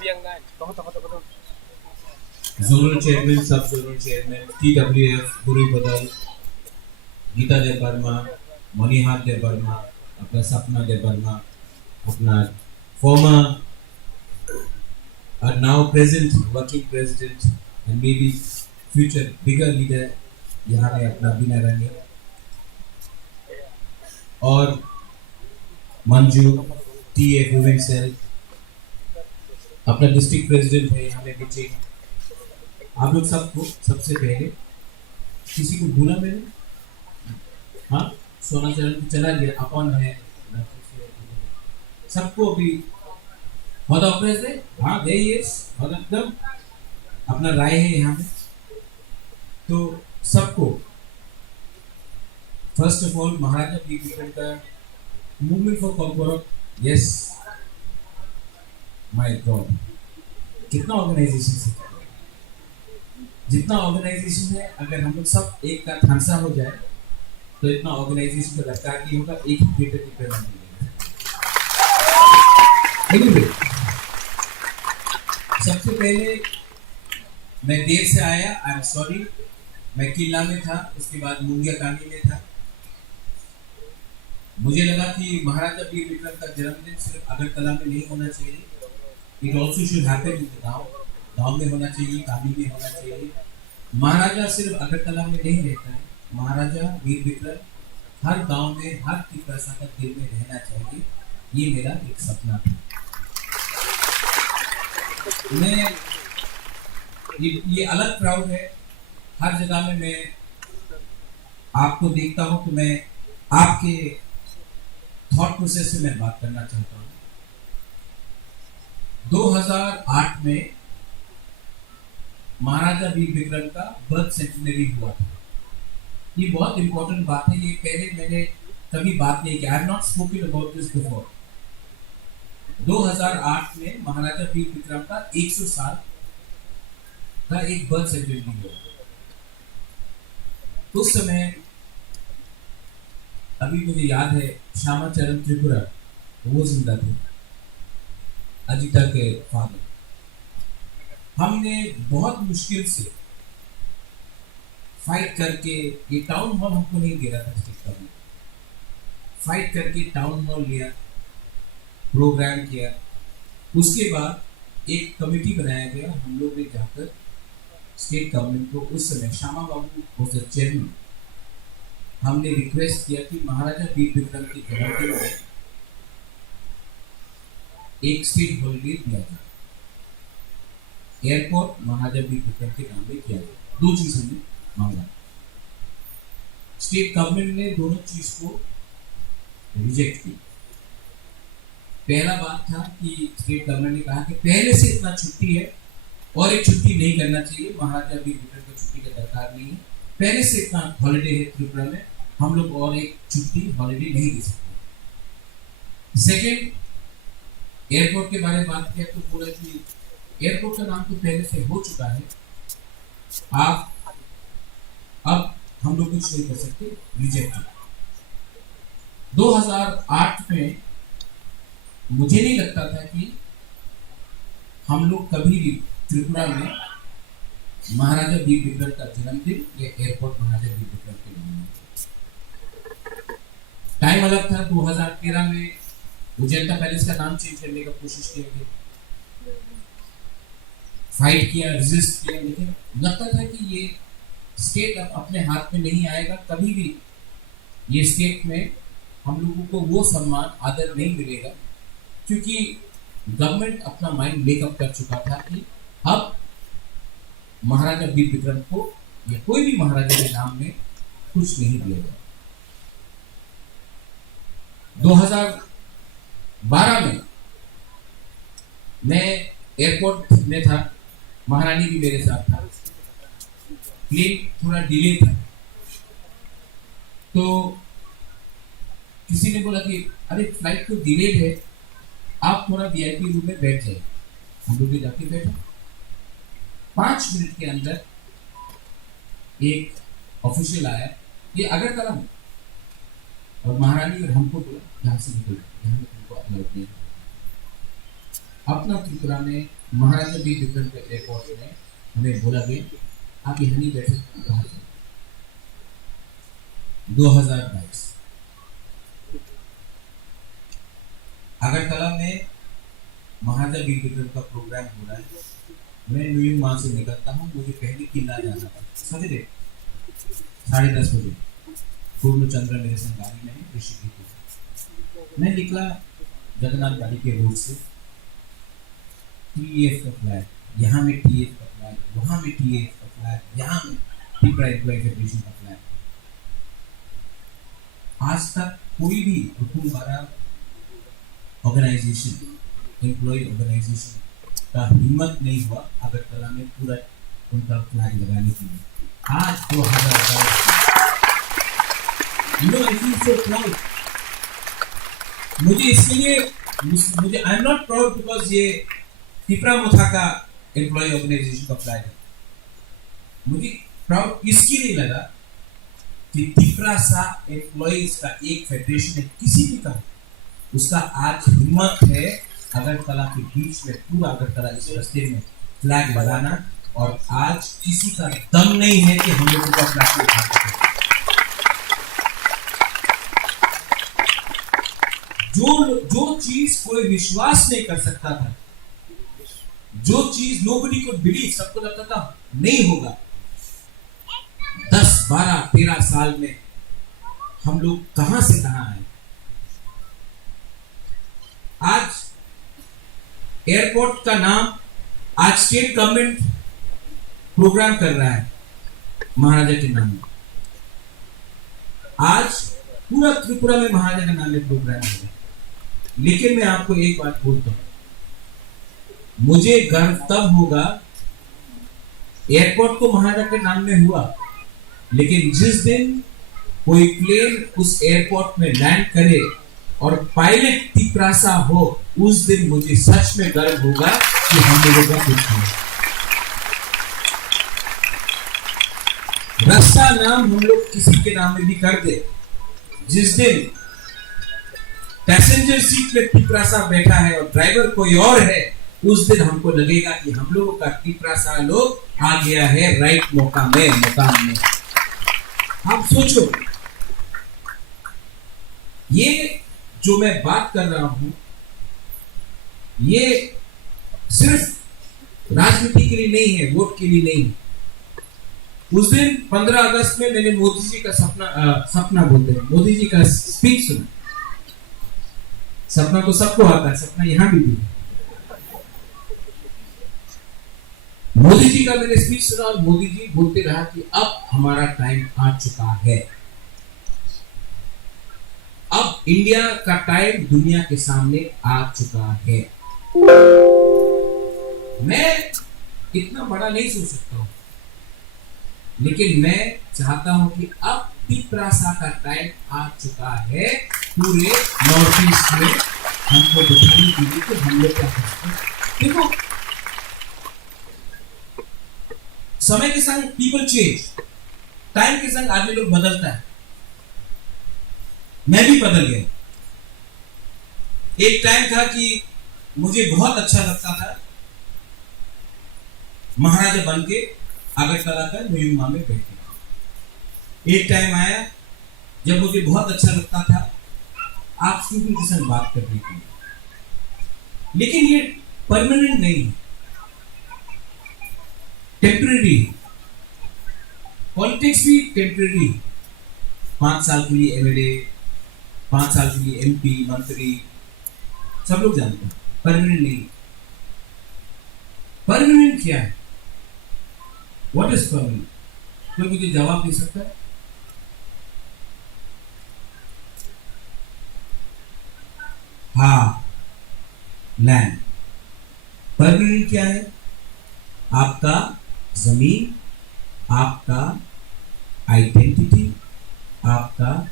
Zonal Chairman, Sub-Zonal Chairman, TWF, Puri Badal, Gita De Barma, Manihat De Barma, अपना सपना De Barma, अपना former are now present working president and maybe future bigger leader यहाँ में अपना बिना रहने, और Manju TA women cell अपना डिस्ट्रिक्ट प्रेसिडेंट है यहाँ में बच्चे। आप लोग सबको सबसे पहले किसी को भूला मैंने? हाँ, सोना चरण को चला गया अपन है सबको अभी बहुत ऑपरेस है। हाँ दे यस बहुत एकदम अपना राय है यहाँ में। तो सबको first of all Maharaja Bir Vikram का movement for conquer, yes my God कितना ऑर्गेनाइजेशन से, जितना ऑर्गेनाइजेशन है अगर हम लोग सब एक का थानसा हो जाए तो इतना ऑर्गेनाइजेशन का दरकार नहीं होगा, एक ही थिएटर की पेमेंट मिलेगा। सबसे पहले मैं देर से आया, आई एम सॉरी। मैं किला में था, उसके बाद मुंगिया कानी में था। मुझे लगा कि महाराजा वीर विक्रम का जन्मदिन सिर्फ अगरतला में नहीं होना चाहिए, it also should happen in गाँव, गाँव में होना चाहिए, कानी में होना चाहिए। महाराजा सिर्फ अगरतला में नहीं रहता है, महाराजा वीर विक्रम हर गांव में हर तिपरासा का दिल में रहना चाहिए, ये मेरा एक सपना था। मैं ये अलग क्राउड है, हर जगह में मैं आपको देखता हूं तो मैं आपके थॉट प्रोसेस से मैं बात करना चाहता हूं। 2008 में महाराजा वीर विक्रम का बर्थ सेंटिनरी हुआ था। ये बहुत इंपॉर्टेंट बात है, ये पहले मैंने कभी बात नहीं की, I have not spoken about this before. 2008 में महाराजा वीर विक्रम का 100 साल का एक बर्थ सेंटिनरी हुआ। उस समय अभी मुझे याद है श्यामाचरण त्रिपुरा वो जिंदा थे, अजिता के फादर। हमने बहुत मुश्किल से फाइट करके, ये टाउन हॉल हमको नहीं दे रहा था, फाइट करके टाउन हॉल लिया, प्रोग्राम किया। उसके बाद एक कमेटी बनाया गया, हम लोग ने जाकर स्टेट गवर्नमेंट को, उस समय श्यामा बाबू वाज द चेयरमैन, हमने रिक्वेस्ट किया कि महाराजा वीर विक्रम के जन्मदिन में एक स्टेट हॉलीडे दिया जाए, एयरपोर्ट महाराजा वीर विक्रम के नाम में किया जाए। दो चीज हमने मांगा, स्टेट गवर्नमेंट ने दोनों चीज को रिजेक्ट की। पहला बात था कि स्टेट गवर्नमेंट ने कहा कि पहले से इतना छुट्टी है और एक छुट्टी नहीं करना चाहिए, महाराजा वीर विक्रम को छुट्टी का दरकार नहीं है, पहले से इतना हॉलीडे है त्रिपुरा में, हम लोग और एक छुट्टी हॉलीडे नहीं दे सकते। सेकेंड, एयरपोर्ट के बारे में बात किया तो बोला कि एयरपोर्ट का नाम तो पहले से हो चुका है, आप अब हम लोग कुछ नहीं कर सकते, रिजेक्ट। 2008 में मुझे नहीं लगता था कि हम लोग कभी भी त्रिपुरा में महाराजा वीर विक्रम का जन्मदिन या एयरपोर्ट महाराजा वीर विक्रम के नाम में। टाइम अलग था, 2013 में उजैता पैलेस का नाम चेंज करने का कोशिश किया गया, फाइट किया, रेजिस्ट किया, लेकिन लगता था कि ये स्टेट अब अपने हाथ में नहीं आएगा, कभी भी ये स्टेट में हम लोगों को वो सम्मान आदर नहीं मिलेगा, क्योंकि गवर्नमेंट अपना माइंड मेकअप कर चुका था कि अब महाराजा वीर विक्रम को या कोई भी महाराजा के नाम में कुछ नहीं दिया। 2012 में मैं एयरपोर्ट में था, महारानी भी मेरे साथ था, प्लेन थोड़ा डिले था, तो किसी ने बोला कि अरे फ्लाइट तो डिलेड है, आप थोड़ा वीआईपी रूम में बैठ जाइए। हम लोग जाके बैठे, 5 मिनट के अंदर एक ऑफिशियल आया, ये अगरतला में, और महारानी और हमको बोला यहाँ से निकलो, यहाँ में तुमको अलाउड नहीं। अपना त्रिपुरा में महाराजा वीर विक्रम के एयरपोर्ट में हमें बोला गया आप यहाँ नहीं बैठे, बाहर जाओ। 2022 अगरतला में महाराजा महाराजा वीर विक्रम का प्रोग्राम हो रहा है, मैं न्यू वहां से निकलता हूँ, मुझे पहले किला जाना था सवेरे 10:30 बजे। पूर्णचंद्र मेरे संग गाड़ी में है, ऋषिकेश। मैं निकला जगन्नाथ गाड़ी के रोड से, TF का फ्लैग, यहाँ में TF का फ्लैग, वहाँ में TF का फ्लैग, यहाँ में पीपरा एम्प्लॉय फेडरेशन का फ्लैग। आज तक कोई भी हुकुमबारा ऑर्गेनाइजेशन, एम्प्लॉय ऑर्गेनाइजेशन का हिम्मत नहीं हुआ अगरतला में पूरा उनका फ्लैग लगाने के लिए। आज 2022 मुझे इसके लिए मुझे I am not proud because ये तिपरा मोथा का एम्प्लॉय ऑर्गेनाइजेशन का फ्लैग है। मुझे प्राउड इसकी नहीं लगा कि तिपरा सा एम्प्लॉयज का एक फेडरेशन है किसी भी का, उसका आज हिम्मत है अगरतला के बीच में, पूरा अगरतला इस रास्ते में फ्लैग लगाना, और आज किसी का दम नहीं है कि हम लोगों का फ्लैग को उठा सके। जो चीज कोई विश्वास नहीं कर सकता था, जो चीज nobody could believe, सबको लगता था नहीं होगा, 10, 12, 13 साल में हम लोग कहां से कहां आए। आज एयरपोर्ट का नाम आज स्टेट गवर्नमेंट प्रोग्राम कर रहा है महाराजा के नाम में। आज पूरा त्रिपुरा में महाराजा के नाम में प्रोग्राम है। लेकिन मैं आपको एक बात बोलता हूं, मुझे गर्व तब होगा, एयरपोर्ट तो महाराजा के नाम में हुआ, लेकिन जिस दिन कोई प्लेन उस एयरपोर्ट में लैंड करे और पायलट तिपरासा हो, उस दिन मुझे सच में गर्व होगा कि हम लोगों का कुछ है। रास्ता नाम हम लोग किसी के नाम में भी कर दे, जिस दिन पैसेंजर सीट में तिपरासा बैठा है और ड्राइवर कोई और है, उस दिन हमको लगेगा कि हम लोगों का तिपरासा लोग आ गया है राइट मुकाम में। आप सोचो, ये जो मैं बात कर रहा हूं, ये सिर्फ राजनीति के लिए नहीं है, वोट के लिए नहीं है। उस दिन 15 अगस्त में मैंने मोदी जी का सपना बोलते हैं, मोदी जी का स्पीच सुना। सपना तो सबको आता है, सपना यहां भी है। मोदी जी का मैंने स्पीच सुना और मोदी जी बोलते रहा कि अब हमारा टाइम आ चुका है, अब इंडिया का टाइम दुनिया के सामने आ चुका है। मैं इतना बड़ा नहीं सोच सकता हूं, लेकिन मैं चाहता हूं कि अब तिपरासा का टाइम आ चुका है पूरे नॉर्थ ईस्ट में हमको दिखाने के लिए कि हम लोग क्या कर सकते हैं। देखो, समय के संग पीपल चेंज, टाइम के संग आदमी लोग बदलता है। मैं भी बदल गया। एक टाइम था कि मुझे बहुत अच्छा लगता था महाराजा बन के अगरतला का न्यूमा में बैठे। एक टाइम आया जब मुझे बहुत अच्छा लगता था आप स्टूडेंट के साथ बात करने के लिए, लेकिन ये परमानेंट नहीं है, टेम्परेरी। पॉलिटिक्स भी टेम्परेरी, 5 साल के लिए एमएलए, 5 साल के लिए एमपी, मंत्री, सब लोग जानते हैं। परमानेंट नहीं। परमानेंट क्या है? What is permanent? कोई मुझे जवाब दे सकता है? हाँ, लैंड। परमानेंट क्या है? आपका जमीन, आपका आइडेंटिटी, आपका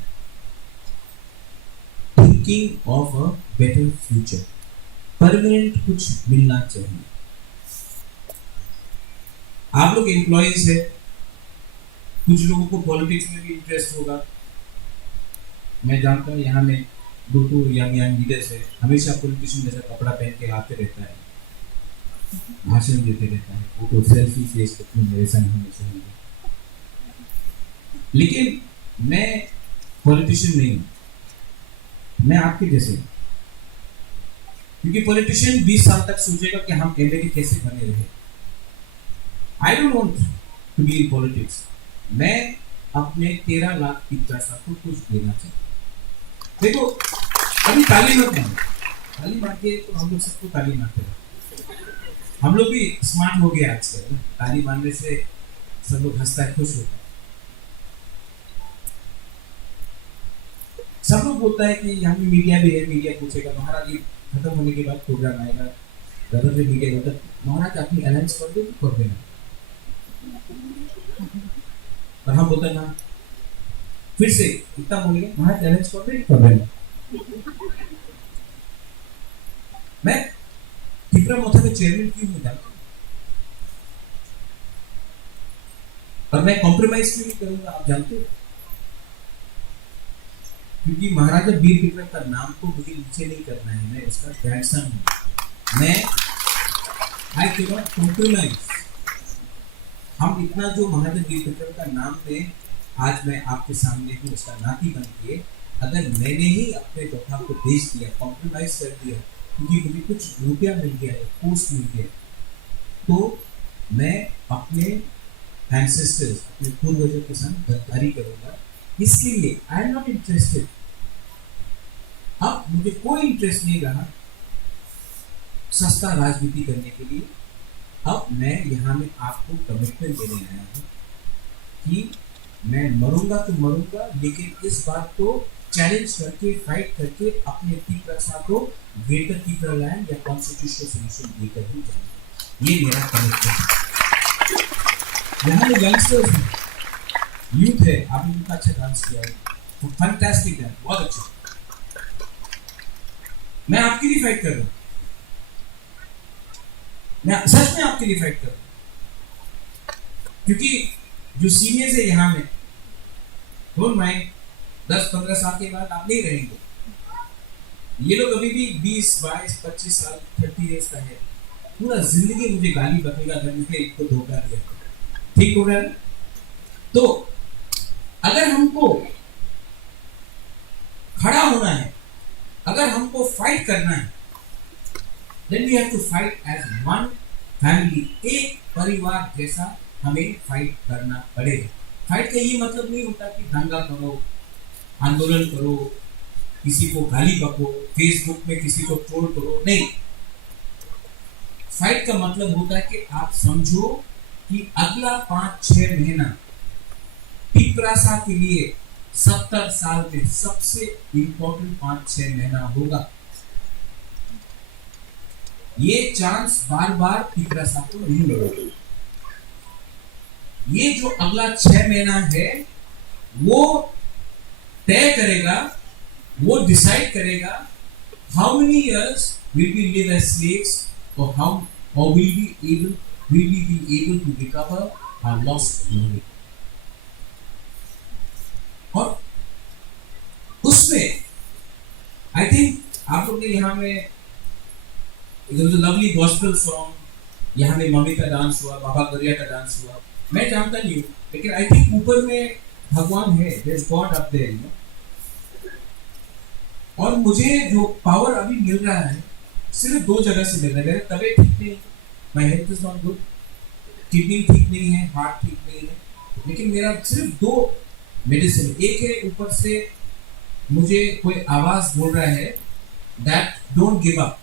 thinking of a better future. Permanent कुछ मिलना चाहिए। आप लोग एम्प्लॉयज है, कुछ लोगों को पॉलिटिक्स में भी इंटरेस्ट होगा। मैं जानता हूँ यहाँ में 2 यंग लीडर्स है, हमेशा पॉलिटिशियन जैसा कपड़ा पहन के आते रहता है, भाषण देते रहता है, फोटो सेल्फी फेस करते मेरे संग हमेशा ही। लेकिन मैं पॉलिटिशियन नहीं हूँ, मैं आपके जैसे। क्योंकि पॉलिटिशियन 20 साल तक सोचेगा कि हम एमएलए कैसे बने रहे। I don't want to be in politics. मैं अपने 13 लाख की पैसा को कुछ देना चाहता। देखो अभी ताली मत मारो, ताली मारते तो हम लोग सबको ताली मारते हैं। हम लोग भी स्मार्ट हो गए आजकल, ताली मारने से सब लोग हंसता है, खुश होता है। सब लोग बोलता है कि यहाँ पे मीडिया भी है, मीडिया पूछेगा महाराज जी खत्म होने के बाद प्रोग्राम आएगा, रबर से मीडिया होता, महाराज अपनी अनाउंस कर दो, कर देना। और हम बोलते ना फिर से कितना बोलेंगे, महाराज अनाउंस कर दो, कर देना। मैं त्रिपुरा मोथा में चेयरमैन क्यों नहीं जानता, और मैं कॉम्प्रोमाइज क्यों नहीं करूंगा, आप जानते हो? क्योंकि महाराजा वीर विक्रम का नाम को मुझे नीचे नहीं करना है, मैं उसका ग्रैंडसन हूं। मैं आई कैन नॉट कॉम्प्रोमाइज। हम इतना जो महाराजा वीर विक्रम का नाम में आज मैं आपके सामने हूँ, उसका नाती बन के अगर मैंने ही अपने दोखा को बेच दिया, कॉम्प्रोमाइज कर दिया, क्योंकि मुझे कुछ रुपया मिल गया है, पोस्ट मिल गया, तो मैं अपने एंसेस्टर्स, अपने पूर्वजों के साथ गद्दारी करूंगा। इसके लिए आई एम नॉट इंटरेस्टेड। अब मुझे कोई इंटरेस्ट नहीं रहा सस्ता राजनीति करने के लिए। अब मैं यहाँ में आपको कमिटमेंट देने आया हूँ कि मैं मरूंगा तो मरूंगा, लेकिन इस बात को चैलेंज करके, फाइट करके अपने त्रिपुरा को ग्रेटर त्रिपुरा लैंड या कॉन्स्टिट्यूशनल सोल्यूशन देकर ही जाऊंगा। ये मेरा कमिटमेंट है। यहाँ में यंगस्टर्स हैं, यूथ है, आपने उनका अच्छा डांस किया है, तो फैंटास्टिक है, बहुत अच्छा। मैं आपके लिए फाइट कर रहा हूं, मैं सच में आपके लिए फाइट कर रहा हूं, क्योंकि जो सीनियर्स है यहाँ में, डोंट माइंड 10-15 साल के बाद आप नहीं रहेंगे। ये लोग अभी भी 20, 22, 25 साल 30 इयर्स का है, पूरा जिंदगी मुझे गाली बकेगा अगर मुझे इनको धोखा दिया। ठीक हो रहा है? तो अगर हमको खड़ा होना है, अगर हमको फाइट करना है, then we have to fight as one family, एक परिवार जैसा हमें फाइट करना पड़ेगा। फाइट का ये मतलब नहीं होता कि दंगा करो, आंदोलन करो, किसी को गाली बको, फेसबुक में किसी को ट्रोल करो, नहीं। फाइट का मतलब होता है कि आप समझो कि अगला 5-6 महीना त्रिपुरा के लिए 70 साल में सबसे इंपॉर्टेंट 5-6 महीना होगा। ये चांस बार बार त्रिपुरा को नहीं मिलेगा। ये जो अगला 6 महीना है वो तय करेगा, वो डिसाइड करेगा how many years will we live as slaves और how will we be able to recover our lost glory. और उसमें आई थिंक आप लोग ने यहाँ में लवली गॉस्पेल सॉन्ग, यहाँ में मम्मी का डांस हुआ, बाबा गरिया का डांस हुआ, मैं जानता नहीं हूँ, लेकिन आई थिंक ऊपर में भगवान है, there is God up there, you know. और मुझे जो पावर अभी मिल रहा है सिर्फ 2 जगह से मिल रहा है। मेरे तबीयत ठीक नहीं, my health is not good, kidney ठीक नहीं है, हार्ट ठीक नहीं है, लेकिन मेरा सिर्फ 2 मेडिसिन, एक है ऊपर से मुझे कोई आवाज बोल रहा है that don't give up,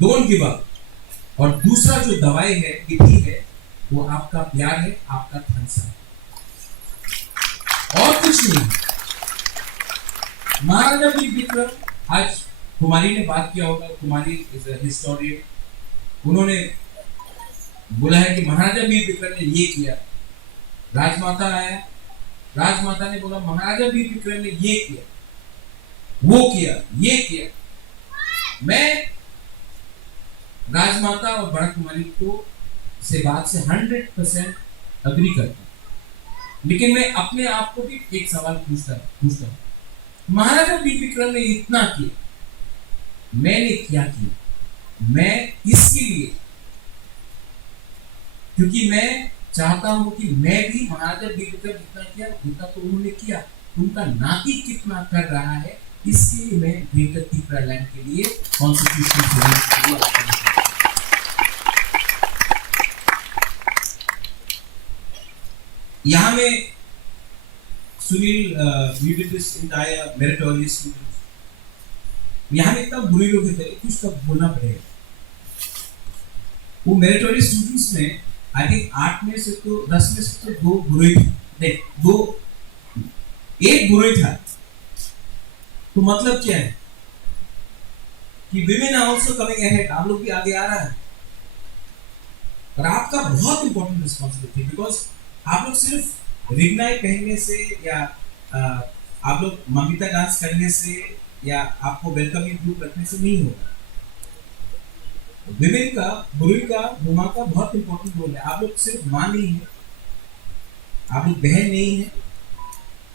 don't give up, और दूसरा जो दवाई है, विधि है, वो आपका प्यार है, आपका थंसा है, और कुछ नहीं। महाराजा वीर विक्रम, आज कुमारी ने बात किया होगा, कुमारी इज अ हिस्टोरियन, उन्होंने बोला है कि महाराजा वीर विक्रम ने ये किया, राजमाता आया, राजमाता ने बोला महाराजा वीर विक्रम ने ये किया, वो किया, ये किया। मैं राजमाता और बड़ा कुमारी को से बात से 100% अग्री करता हूं, लेकिन मैं अपने आप को भी एक सवाल पूछता हूं, महाराजा वीर विक्रम ने इतना किया, मैंने क्या किया? मैं इसके लिए, क्योंकि मैं चाहता हूं कि मैं भी महाराजा वीर विक्रम जितना किया उतना तो उन्होंने किया, उनका नाती कितना कर रहा है इसके लिए मैं ग्रेटर त्रिपुरा लैंड के लिए कॉन्स्टिट्यूशन के लिए यहाँ में सुनील मेरिटोरियस स्टूडेंट्स, यहाँ में इतना बुरे लोग थे, कुछ तो बोलना पड़ेगा। वो मेरिटोरियस स्टूडेंट्स में आई थिंक 8 में से तो 10 में से तो 2 बुरे थे, एक बुरे था। तो मतलब क्या है कि women are also coming ahead, आप लोग भी आगे आ रहा है। और आपका बहुत इंपॉर्टेंट रिस्पॉन्सिबिलिटी, बिकॉज आप लोग सिर्फ रिग्नाई पहनने से या आप लोग ममिता डांस करने से या आपको वेलकमिंग ग्रुप रखने से नहीं होगा। विमेन का, बुरी का, वुमा का बहुत इंपॉर्टेंट रोल है। आप लोग सिर्फ माँ नहीं है, आप लोग बहन नहीं है,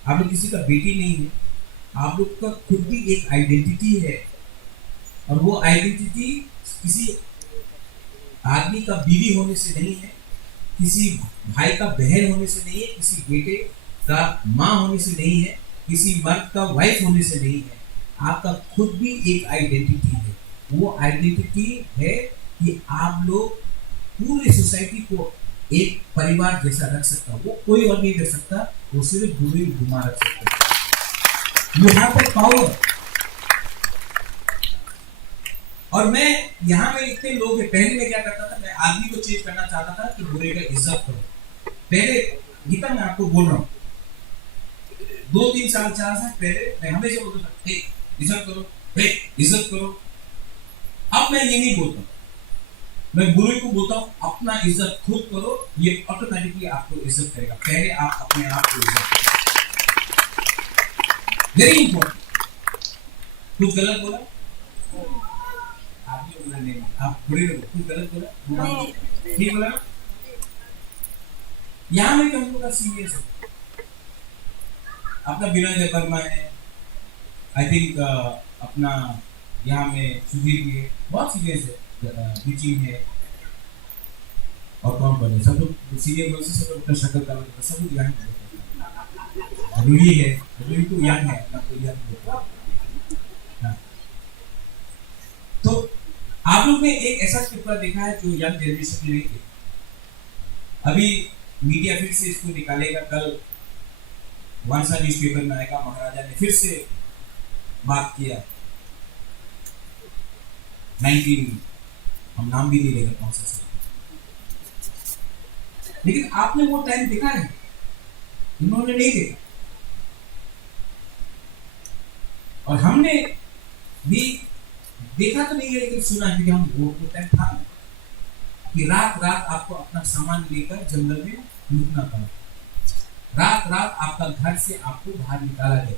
आप लोग किसी का बेटी नहीं है, आप लोग का खुद भी एक आइडेंटिटी है। और वो आइडेंटिटी किसी आदमी का बीवी होने से नहीं है, किसी भाई का बहन होने से नहीं है, किसी बेटे का माँ होने से नहीं है, किसी मर्द का वाइफ होने से नहीं है। आपका खुद भी एक आइडेंटिटी है। वो आइडेंटिटी है कि आप लोग पूरी सोसाइटी को एक परिवार जैसा रख सकता, वो कोई और नहीं रख सकता, वो सिर्फ बुरी घुमा रख सकता। You have the power. और मैं यहाँ में इतने लोग हैं, पहले मैं क्या करता था, मैं आदमी को चेंज करना चाहता था कि बुरे का इज्जत करो। पहले गीता मैं आपको बोल रहा हूँ, 2-3 साल 4 साल पहले मैं हमेशा बोलता था इज्जत करो, इज्जत करो। अब मैं ये नहीं बोलता, मैं बुरे को बोलता हूँ अपना इज्जत खुद करो, ये ऑटोमेटिकली आपको इज्जत करेगा। पहले आप अपने आप को इज्जत करो, वेरी इंपॉर्टेंट। कुछ गलत बोला नहीं, आप बुरे लोग, कुछ गलत बोला, ठीक बोला। यहाँ में हम लोग का सीनियर है, अपना विनय वर्मा है, आई थिंक अपना यहाँ में सुधीर भी है, बहुत सीनियर्स है, बीचिंग है, और कौन बने सब लोग सीनियर बोल से सब लोग अपना शक्ल का सब लोग यहाँ रूही है, रूही तो यंग है ना, तो यंग। तो आप लोग ने एक ऐसा पेपर देखा है जो यंग जनरेशन में नहीं थे। अभी मीडिया फिर से इसको निकालेगा, कल वंशा न्यूज़पेपर में आएगा, महाराजा ने फिर से बात किया 19, हम नाम भी नहीं लेगा कौन सा साल, लेकिन आपने वो टाइम देखा है, इन्होंने नहीं देखा। और हमने भी देखा तो नहीं है, लेकिन सुना है कि हम वो टाइम था कि रात रात आपको अपना सामान लेकर जंगल में लुकना पड़ा, रात रात आपका घर से आपको बाहर निकाला गया।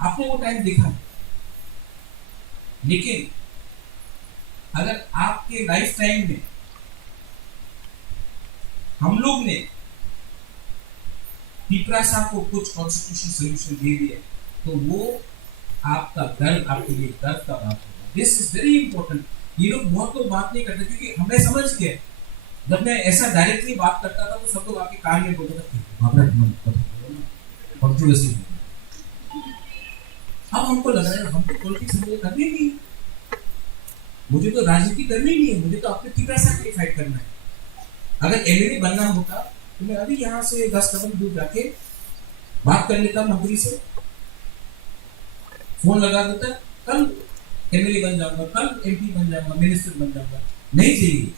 आपने वो टाइम देखा है, लेकिन अगर आपके लाइफ टाइम में हम लोग ने पिपरासा को कुछ कॉन्स्टिट्यूशन सोल्यूशन दे दिया, तो वो आपका गर्व, आपके लिए गर्व का बात होगा। This is very important. ये लोग बहुत लोग बात नहीं करते, क्योंकि हमें समझ गए, जब मैं ऐसा डायरेक्टली बात करता था तो सब लोग आपके कान में बोलते थे कंट्रोवर्सी। अब हमको लग रहा है हमको पॉलिटिक्स करनी नहीं, मुझे तो राजनीति करनी नहीं है, मुझे तो अपने पिपरासा के लिए फाइट करना है। अगर एमएलए बनना होता तो मैं अभी यहाँ से 10 कदम दूर जाके बात कर लेता मंत्री से, फोन लगा देता, कल एमएलए बन जाऊंगा, कल एमपी बन जाऊंगा, मिनिस्टर बन जाऊंगा। नहीं चाहिए,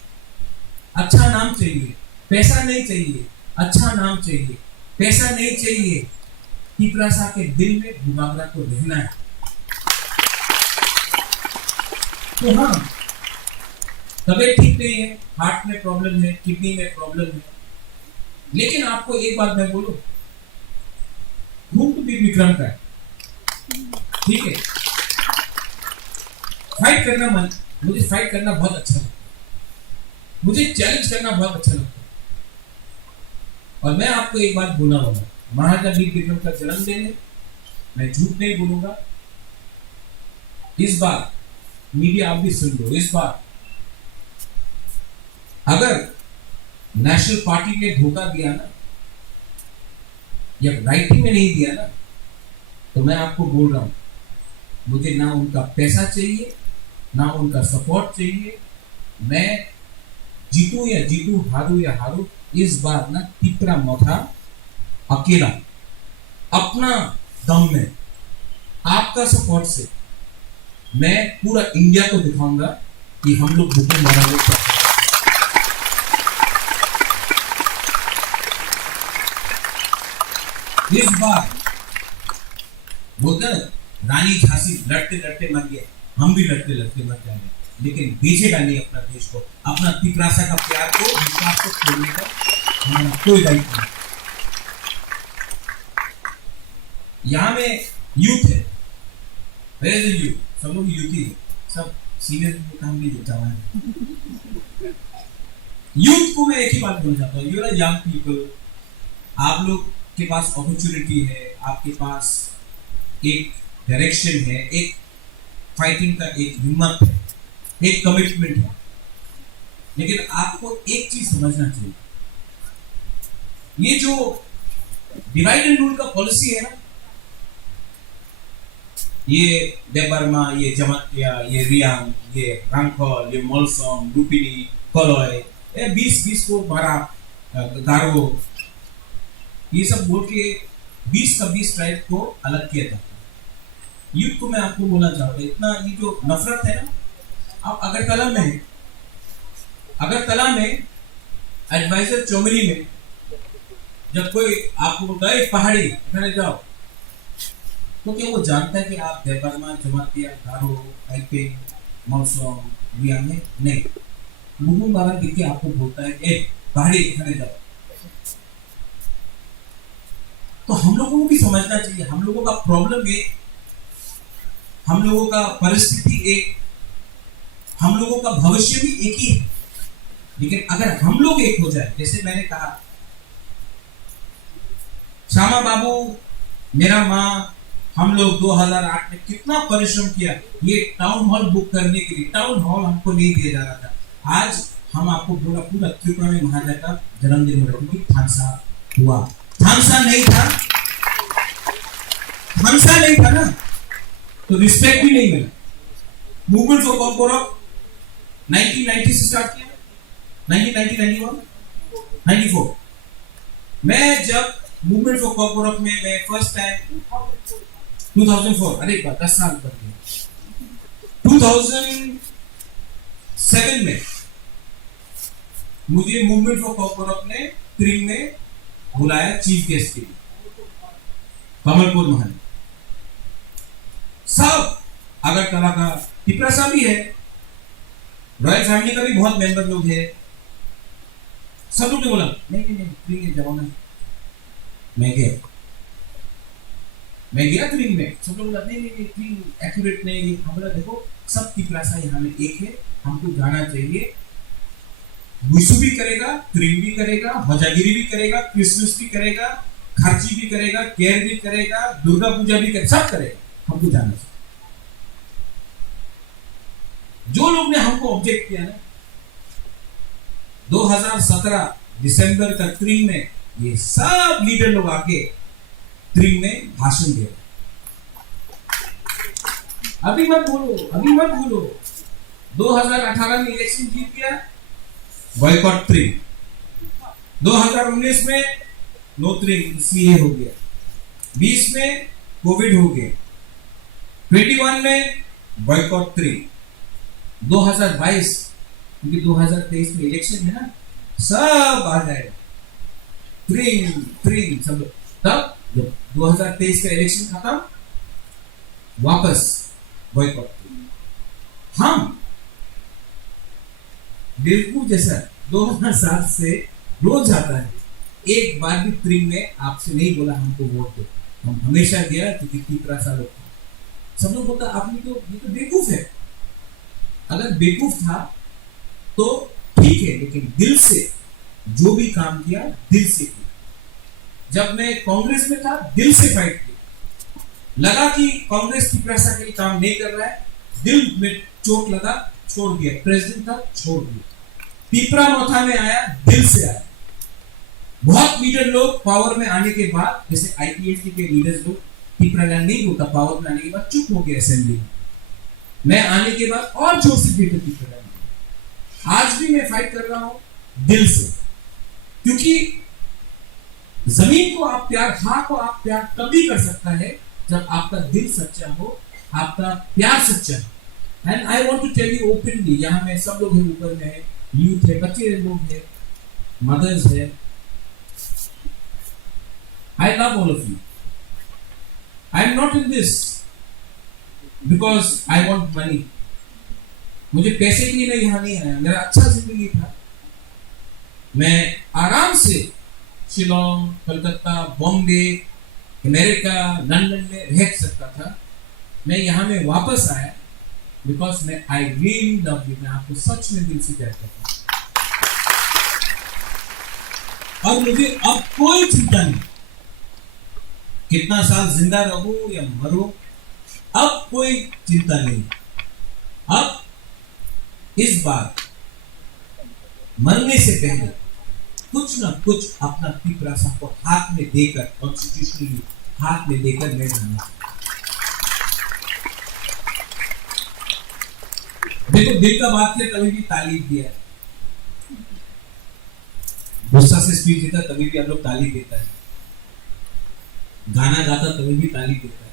अच्छा नाम चाहिए, पैसा नहीं चाहिए, अच्छा नाम चाहिए, पैसा नहीं चाहिए। पिपरासा के दिल में भूभागरा को रहना है। तो हाँ, तबीयत ठीक नहीं है, हार्ट में प्रॉब्लम है, किडनी में प्रॉब्लम है, लेकिन आपको एक बात मैं बोलूं, खून तो भी विक्रम का है, ठीक है। फाइट करना मन, मुझे फाइट करना बहुत अच्छा लगता है, मुझे चैलेंज करना बहुत अच्छा लगता है। और मैं आपको एक बात बोलना होगा, महाराजा वीर विक्रम का जन्मदिन है, मैं झूठ नहीं बोलूंगा। इस बार मीडिया आप भी सुन लो, इस बार अगर नेशनल पार्टी ने धोखा दिया ना, या राइटिंग में नहीं दिया ना, तो मैं आपको बोल रहा हूं, मुझे ना उनका पैसा चाहिए, ना उनका सपोर्ट चाहिए। मैं जीतूं या जीतूं, हारूं या हारूं, इस बार ना तिपरा मोथा अकेला अपना दम में आपका सपोर्ट से मैं पूरा इंडिया को दिखाऊंगा कि हम लोग भूखे मरा लोग। इस बार बोलते रानी झांसी लड़ते लड़ते मर गए, हम भी लड़ते लड़ते मर जाएंगे, लेकिन बेचेगा नहीं अपना देश को, अपना तिपरासा का प्यार को, विश्वास को छोड़ने का हमारा कोई दायित्व नहीं। यहाँ में यूथ है, यूथ, सब लोग यूथ ही है, सब सीनियर काम भी जवान है। यूथ को मैं एक ही बात बोलना चाहता हूँ, यू आर यंग पीपल, आप लोग के पास अपॉर्चुनिटी है, आपके पास एक डायरेक्शन है, एक फाइटिंग का एक हिम्मत है, एक कमिटमेंट है, लेकिन आपको एक चीज समझना चाहिए, ये जो डिवाइड एंड रूल का पॉलिसी है ना, ये देबर्मा, ये जमातिया, ये रियांग, ये रांखल, ये मोलसोम, लुपिनी, कलॉय, ये 20 को 12 गारो, ये सब बोल के 20 का 20 ट्राइब को अलग किया जाता है। यूथ को मैं आपको बोलना चाहता हूँ, इतना ये जो नफरत है ना, आप अगरतला में एडवाइजर चौमरी में जब कोई आपको बोलता है पहाड़ी इधर जाओ, तो क्या वो जानता है कि आप देबर्मा, जमातिया, गारो, आइपिंग, मोलसोम, रियांग में नहीं, मुगुम बाबा दिख के आपको बोलता है ए पहाड़ी इधर जाओ। तो हम लोगों को भी समझना चाहिए, हम लोगों का प्रॉब्लम एक, हम लोगों का परिस्थिति एक, हम लोगों का भविष्य भी एक ही है, लेकिन अगर हम लोग एक हो जाए, जैसे मैंने कहा, श्यामा बाबू, मेरा माँ, हम लोग 2008 में कितना परिश्रम किया ये टाउन हॉल बुक करने के लिए, टाउन हॉल हमको नहीं दिया जा रहा था। आज हम आपको बोला पूरा त्रिपुरा में महाराजा का जन्मदिन हो रहा है, क्योंकि थानसा हुआ, थानसा नहीं था ना, तो रिस्पेक्ट भी नहीं मिला। मूवमेंट फॉर कॉर्पोरेट 1990 से स्टार्ट किया, 1990, 91, 94। मैं जब मूवमेंट फॉर कॉर्पोरेट में मैं फर्स्ट टाइम 2004, अरे 10 साल कर दिया, 2007 में मुझे मूवमेंट फॉर कॉर्पोरेट ने त्रिंग में बुलाया चीफ गेस्ट के लिए, कमलपुर महल, सब अगरतला का तिपरासा भी है, रॉयल फैमिली का भी बहुत मेंबर लोग है, सब लोग ने बोला नहीं त्रिंग जाओ ना। मैं गया त्रिंग में, सब लोग बोला नहीं त्रिंग एक्यूरेट नहीं, हम बोला देखो सब तिपरासा यहाँ में एक है, हमको जाना चाहिए। विशु भी करेगा, त्रिंग भी करेगा, हजागिरी भी करेगा, क्रिसमस भी करेगा, खर्ची भी करेगा, केयर भी करेगा, दुर्गा पूजा भी करेगा, सब करेगा, हमको जाना चाहिए। जो लोग ने हमको ऑब्जेक्ट किया ना, 2017 दिसंबर का त्रिंग में ये सब लीडर लोग आके त्रिंग में भाषण दे रहे। अभी मत बोलो 2018 में इलेक्शन जीत गया, बॉयकॉट त्रिंग, 2019 में नो त्रिंग, सीए हो गया, 20 में कोविड हो गया, 21 में बॉयकॉट त्रिंग, 2022 क्योंकि 2023 में इलेक्शन है ना, सब आ जाएगा त्रिंग सब। तब 2023 का इलेक्शन खत्म, वापस बॉयकॉट। हम बेवकूफ जैसा 2007 से रोज आता है, एक बार भी त्रिंग में आपसे नहीं बोला हमको वोट दो, हम हमेशा गया क्योंकि तिपरासा लोग सब लोग बोलता आपने तो ये तो बेवकूफ है। अगर बेवकूफ था तो ठीक है, लेकिन दिल से जो भी काम किया दिल से किया। जब मैं कांग्रेस में था दिल से फाइट किया, लगा कि कांग्रेस तिपरासा के लिए काम नहीं कर रहा है, दिल में चोट लगा, छोड़ दिया, प्रेसिडेंट था छोड़ दिया, तिपरा मोथा में आया, दिल से आया। बहुत लीडर लोग पावर में आने के बाद, जैसे आईपीएफटी के लीडर्स लोग टिपरालैंड नहीं बोलता, पावर में आने के बाद चुप हो गया असेंबली में। मैं आने के बाद और जोर से फिर टिपरालैंड। आज भी मैं फाइट कर रहा हूं दिल से, क्योंकि जमीन को आप प्यार, हाँ को आप प्यार तभी कर सकता है जब आपका दिल सच्चा हो, आपका प्यार सच्चा है। And I want to tell you openly, यहाँ में सब लोग हैं, ऊपर में है, यूथ है, बच्चे लोग हैं, मदर्स है। I love all of you. I am not in this because I want money. मुझे पैसे के लिए मैं यहाँ नहीं आया। मेरा अच्छा जिंदगी था, मैं आराम से शिलोंग, कलकत्ता, बॉम्बे, अमेरिका, लंदन में रह सकता था। मैं यहाँ में वापस आया बिकॉज मैं आई रियली लव यू। मैं आपको सच में दिल से प्यार करता हूँ और मुझे अब कोई चिंता नहीं कितना साल जिंदा रहूं या मरूं, अब कोई चिंता नहीं। अब इस बार मरने से पहले कुछ ना कुछ अपना पिपरासा को हाथ में देकर, कॉन्स्टिट्यूशनली हाथ में देकर मैं जाना। देखो, दिल का बात किया तभी भी ताली दिया, गुस्सा से स्पीच देता तभी भी हम लोग ताली देता है, गाना गाता तभी भी ताली देता है।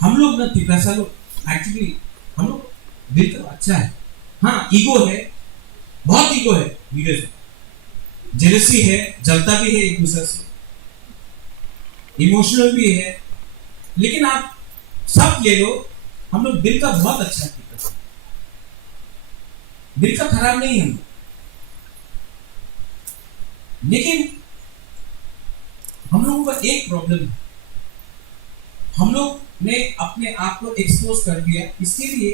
हम लोग ना पिपरासा लोग एक्चुअली हम लोग दिल का अच्छा है। हाँ, ईगो है, बहुत ईगो है, लीडर्स, जेलसी है, जलता भी है एक दूसरे से, इमोशनल भी है। लेकिन आप सब ले लो, हम लोग दिल का बहुत अच्छा है, दिल का खराब नहीं है। लेकिन हम लोगों का एक प्रॉब्लम है, हम लोग ने अपने आप को एक्सपोज कर दिया। इसके लिए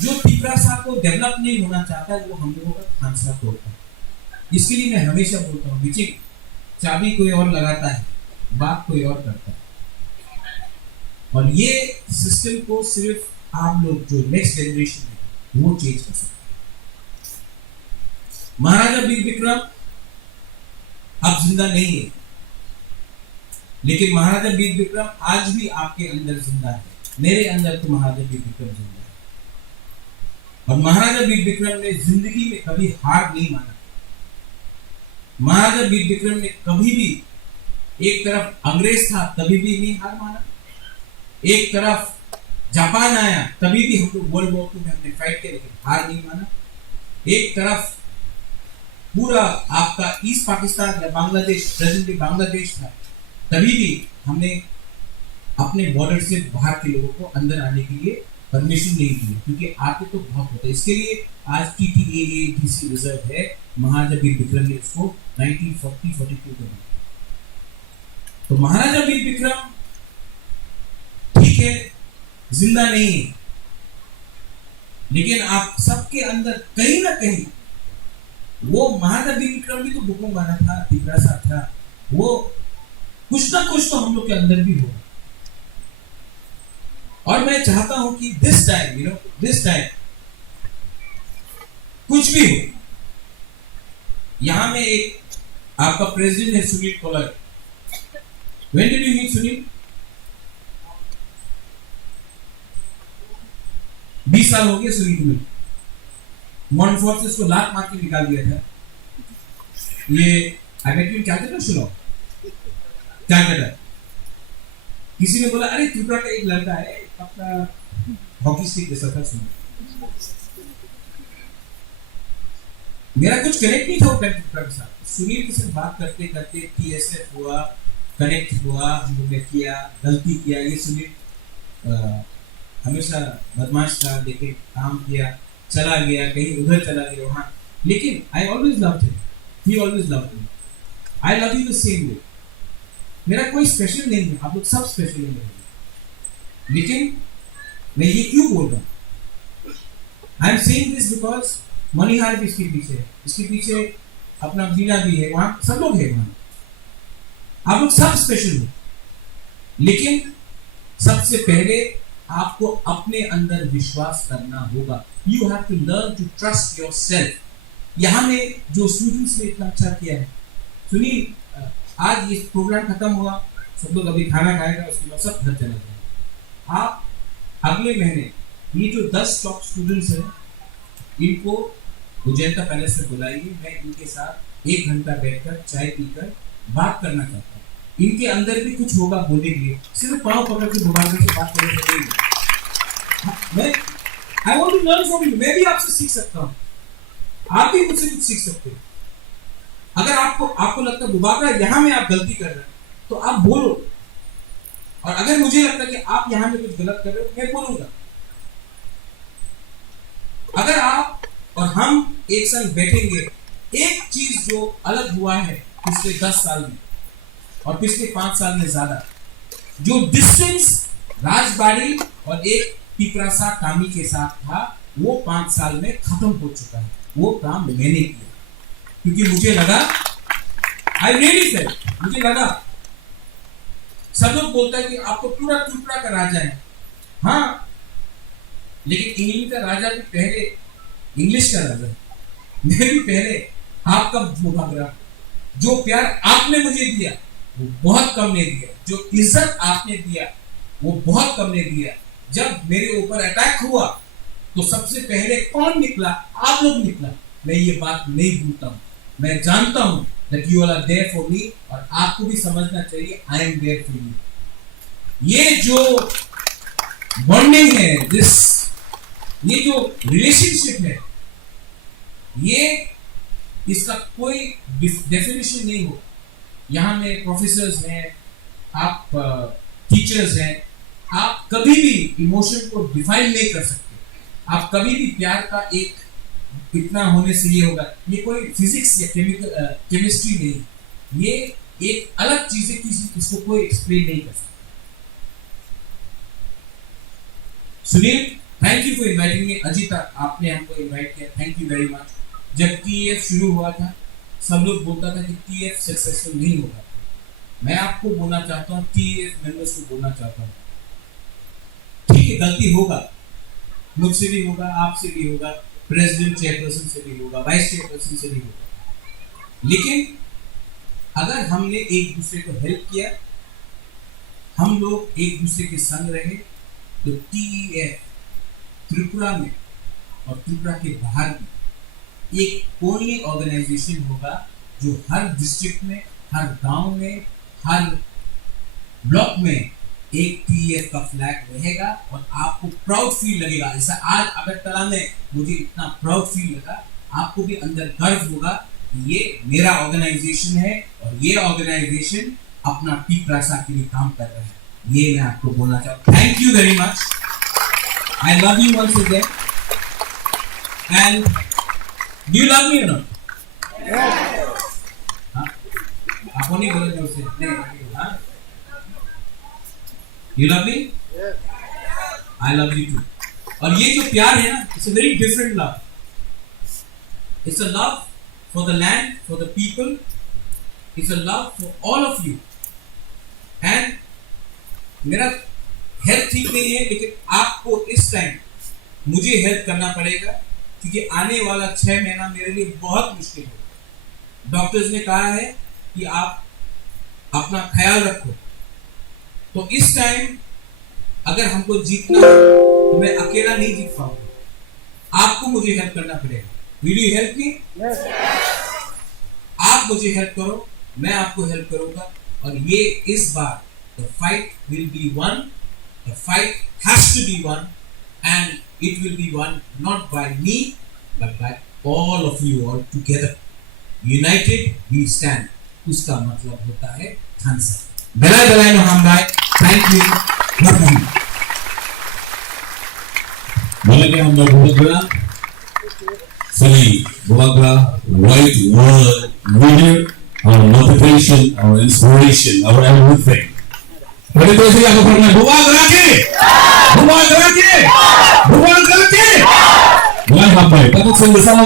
जो पिपरासा को डेवलप नहीं होना चाहता है वो हम लोगों का खानसा तोड़ता है। इसके लिए मैं हमेशा बोलता हूँ, बीचिंग चाबी कोई और लगाता है, बात कोई और करता है। और ये सिस्टम को सिर्फ आप लोग जो नेक्स्ट जनरेशन है वो चेंज कर सकते हैं। महाराजा वीर विक्रम अब जिंदा नहीं है, लेकिन महाराजा वीर विक्रम आज भी आपके अंदर जिंदा है। मेरे अंदर तो महाराजा वीर विक्रम जिंदा है। और महाराजा वीर विक्रम ने जिंदगी में कभी हार नहीं माना। महाराजा वीर विक्रम ने कभी भी, एक तरफ अंग्रेज था तभी भी नहीं हार माना, एक तरफ जापान आया तभी भी हम लोग वर्ल्ड वॉर 2 में हमने फाइट किया लेकिन हार नहीं माना, एक तरफ पूरा आपका ईस्ट पाकिस्तान या बांग्लादेश, प्रेजेंटली बांग्लादेश था, तभी भी हमने अपने बॉर्डर से बाहर के लोगों को अंदर आने के लिए परमिशन नहीं दी, क्योंकि आते तो बहुत होता है। इसके लिए आज TTAA DC रिजर्व है, महाराजा वीर विक्रम ने उसको 1940-42 को दिया। तो महाराजा वीर विक्रम ठीक है, जिंदा नहीं है, लेकिन आप सबके अंदर कहीं ना कहीं वो महाराजा वीर विक्रम भी तो बुकों माना था, पिपरासा था, वो कुछ ना कुछ तो हम लोग के अंदर भी हो। और मैं चाहता हूं कि दिस टाइम कुछ भी हो, यहां में एक आपका प्रेसिडेंट है Sunil Kolar. When did you meet Sunil? 20 साल हो गए सुनील को मिले। मॉन्फोर्ट से उसको लात मार के निकाल दिया था। ये अमेरिकन क्या कहता है, सुनो क्या कहता है, किसी ने बोला अरे त्रिपुरा का एक लड़का है अपना हॉकी स्टिक जैसा था सुनील। मेरा कुछ कनेक्ट नहीं था त्रिपुरा के साथ। सुनील के साथ बात करते करते TSF हुआ, कनेक्ट हुआ, हम लोग ने किया, गलती किया। ये सुनील हमेशा बदमाश था, लेकिन काम किया, चला गया कहीं उधर चला गया वहां, लेकिन I always loved him, he always loved me, I love you the same way. मेरा कोई स्पेशल नहीं है, आप लोग सब स्पेशल नहीं है, लेकिन मैं ये क्यों बोल रहा हूँ, I am saying this because Manihar भी इसके पीछे है, इसके पीछे अपना बीना भी है, वहां सब लोग है, वहां आप लोग सब स्पेशल हो। लेकिन सबसे पहले आपको अपने अंदर विश्वास करना होगा। You have to learn to trust yourself. यहाँ में जो स्टूडेंट्स ने इतना अच्छा किया है, सुनील आज ये प्रोग्राम खत्म हुआ, सब लोग अभी खाना खाएगा, उसके बाद सब घर चला जाएगा। आप अगले महीने ये जो 10 टॉप स्टूडेंट्स हैं इनको उजैता पैलेस से बुलाइए। मैं इनके साथ 1 घंटा बैठकर चाय पीकर बात करना चाहता हूँ। इनके अंदर भी कुछ होगा बोलने के लिए, सिर्फ पाँव पकड़ के बुलाने से बात करने से नहीं। मैं I want to learn from you। मैं भी आपसे सीख सकता हूँ, आप भी मुझसे कुछ सीख सकते हैं। अगर आपको लगता है बुबाकरा यहाँ में आप गलती कर रहे हैं तो आप बोलो, और अगर मुझे लगता है कि आप यहाँ में कुछ गलत कर रहे हो मैं बोलूंगा। अगर आप और हम एक संग बैठेंगे, एक चीज जो अलग हुआ है पिछले 10 साल में और पिछले 5 साल में ज्यादा, जो डिस्टेंस राजबाड़ी और एक पिपरासा कामी के साथ था वो 5 साल में खत्म हो चुका है। वो काम मैंने किया क्योंकि मुझे लगा, आई रियली सेड, मुझे लगा। सब लोग बोलता है कि आपको पूरा त्रिपुरा का राजा है, हाँ, लेकिन इंग्लैंड का राजा भी पहले इंग्लिश का राजा है। मैं भी पहले आपका बुबाकरा, जो प्यार आपने मुझे दिया वो बहुत कम ने दिया, जो इज्जत आपने दिया वो बहुत कम ने दिया। जब मेरे ऊपर अटैक हुआ तो सबसे पहले कौन निकला? आप लोग निकला। मैं ये बात नहीं भूलता हूँ, मैं जानता हूँ that you all are there for me, और आपको भी समझना चाहिए I am there for you। ये जो बॉन्डिंग है, ये जो रिलेशनशिप है, ये इसका कोई डेफिनेशन नहीं हो। यहाँ में प्रोफेसर्स हैं, आप टीचर्स हैं, आप कभी भी इमोशन को डिफाइन नहीं कर सकते। आप कभी भी प्यार का एक इतना होने से ये होगा, ये कोई फिजिक्स या केमिस्ट्री नहीं, ये एक अलग चीज है, किसको कोई एक्सप्लेन नहीं कर सकता। Sunil, thank you for inviting me. Ajita, आपने हमको इनवाइट किया, थैंक यू वेरी मच। जब टीएफ शुरू हुआ था सब लोग बोलता था कि टीएफ सक्सेसफुल नहीं होगा। मैं आपको बोलना चाहता हूँ, टीएफ मेंबर्स को बोलना चाहता हूँ, ठीक है गलती होगा, मुझसे भी होगा, आपसे भी होगा, प्रेसिडेंट चेयरपर्सन से भी होगा, वाइस चेयरपर्सन से भी होगा, लेकिन अगर हमने एक दूसरे को हेल्प किया, हम लोग एक दूसरे के संग रहे, तो टीएफ त्रिपुरा में और त्रिपुरा के बाहर भी एक कोई ऑर्गेनाइजेशन होगा जो हर डिस्ट्रिक्ट में, हर गांव में, हर ब्लॉक में एक टीएफ का फ्लैग रहेगा और आपको प्राउड फील लगेगा। ऐसा आज अगरतला में मुझे इतना प्राउड फील लगा, आपको भी अंदर गर्व होगा कि ये मेरा ऑर्गेनाइजेशन है और ये ऑर्गेनाइजेशन अपना पिपरासा के लिए काम कर रहा है। ये मैं आपको बोलना चाहता हूँ। Thank you very much, I love you once again, and do you love me और नॉट? आपको नहीं बोला जोर से, नहीं, हाँ? You love me? Yes. I love you too. और ये जो प्यार है ना, it's a very different love. It's a love for the land, for the people. It's a love for all of you. And मेरा हेल्थ ठीक नहीं है, लेकिन आपको इस टाइम मुझे हेल्प करना पड़ेगा क्योंकि आने वाला 6 महीना मेरे लिए बहुत मुश्किल है। डॉक्टर्स ने कहा है कि आप अपना ख्याल रखो, तो इस टाइम अगर हमको जीतना है तो मैं अकेला नहीं जीत पाऊंगा, आपको मुझे हेल्प करना पड़ेगा। Will you help me? आप मुझे हेल्प करो, मैं आपको हेल्प करूंगा, और ये इस बार the fight will be won, the fight has to be won, and it will be won not by me but by all of you all together. United we stand. उसका मतलब होता है थानसा। बेला बेला मोहम्मद भाई, thank you, love you. Boleh dia hamba bubagra, Sali bubagra, white world leader, our motivation, our inspiration, our everything. Boleh tu saya aku pernah bubagra ke, bubagra ke, bubagra ke. Boleh hamba, takut saya bersama.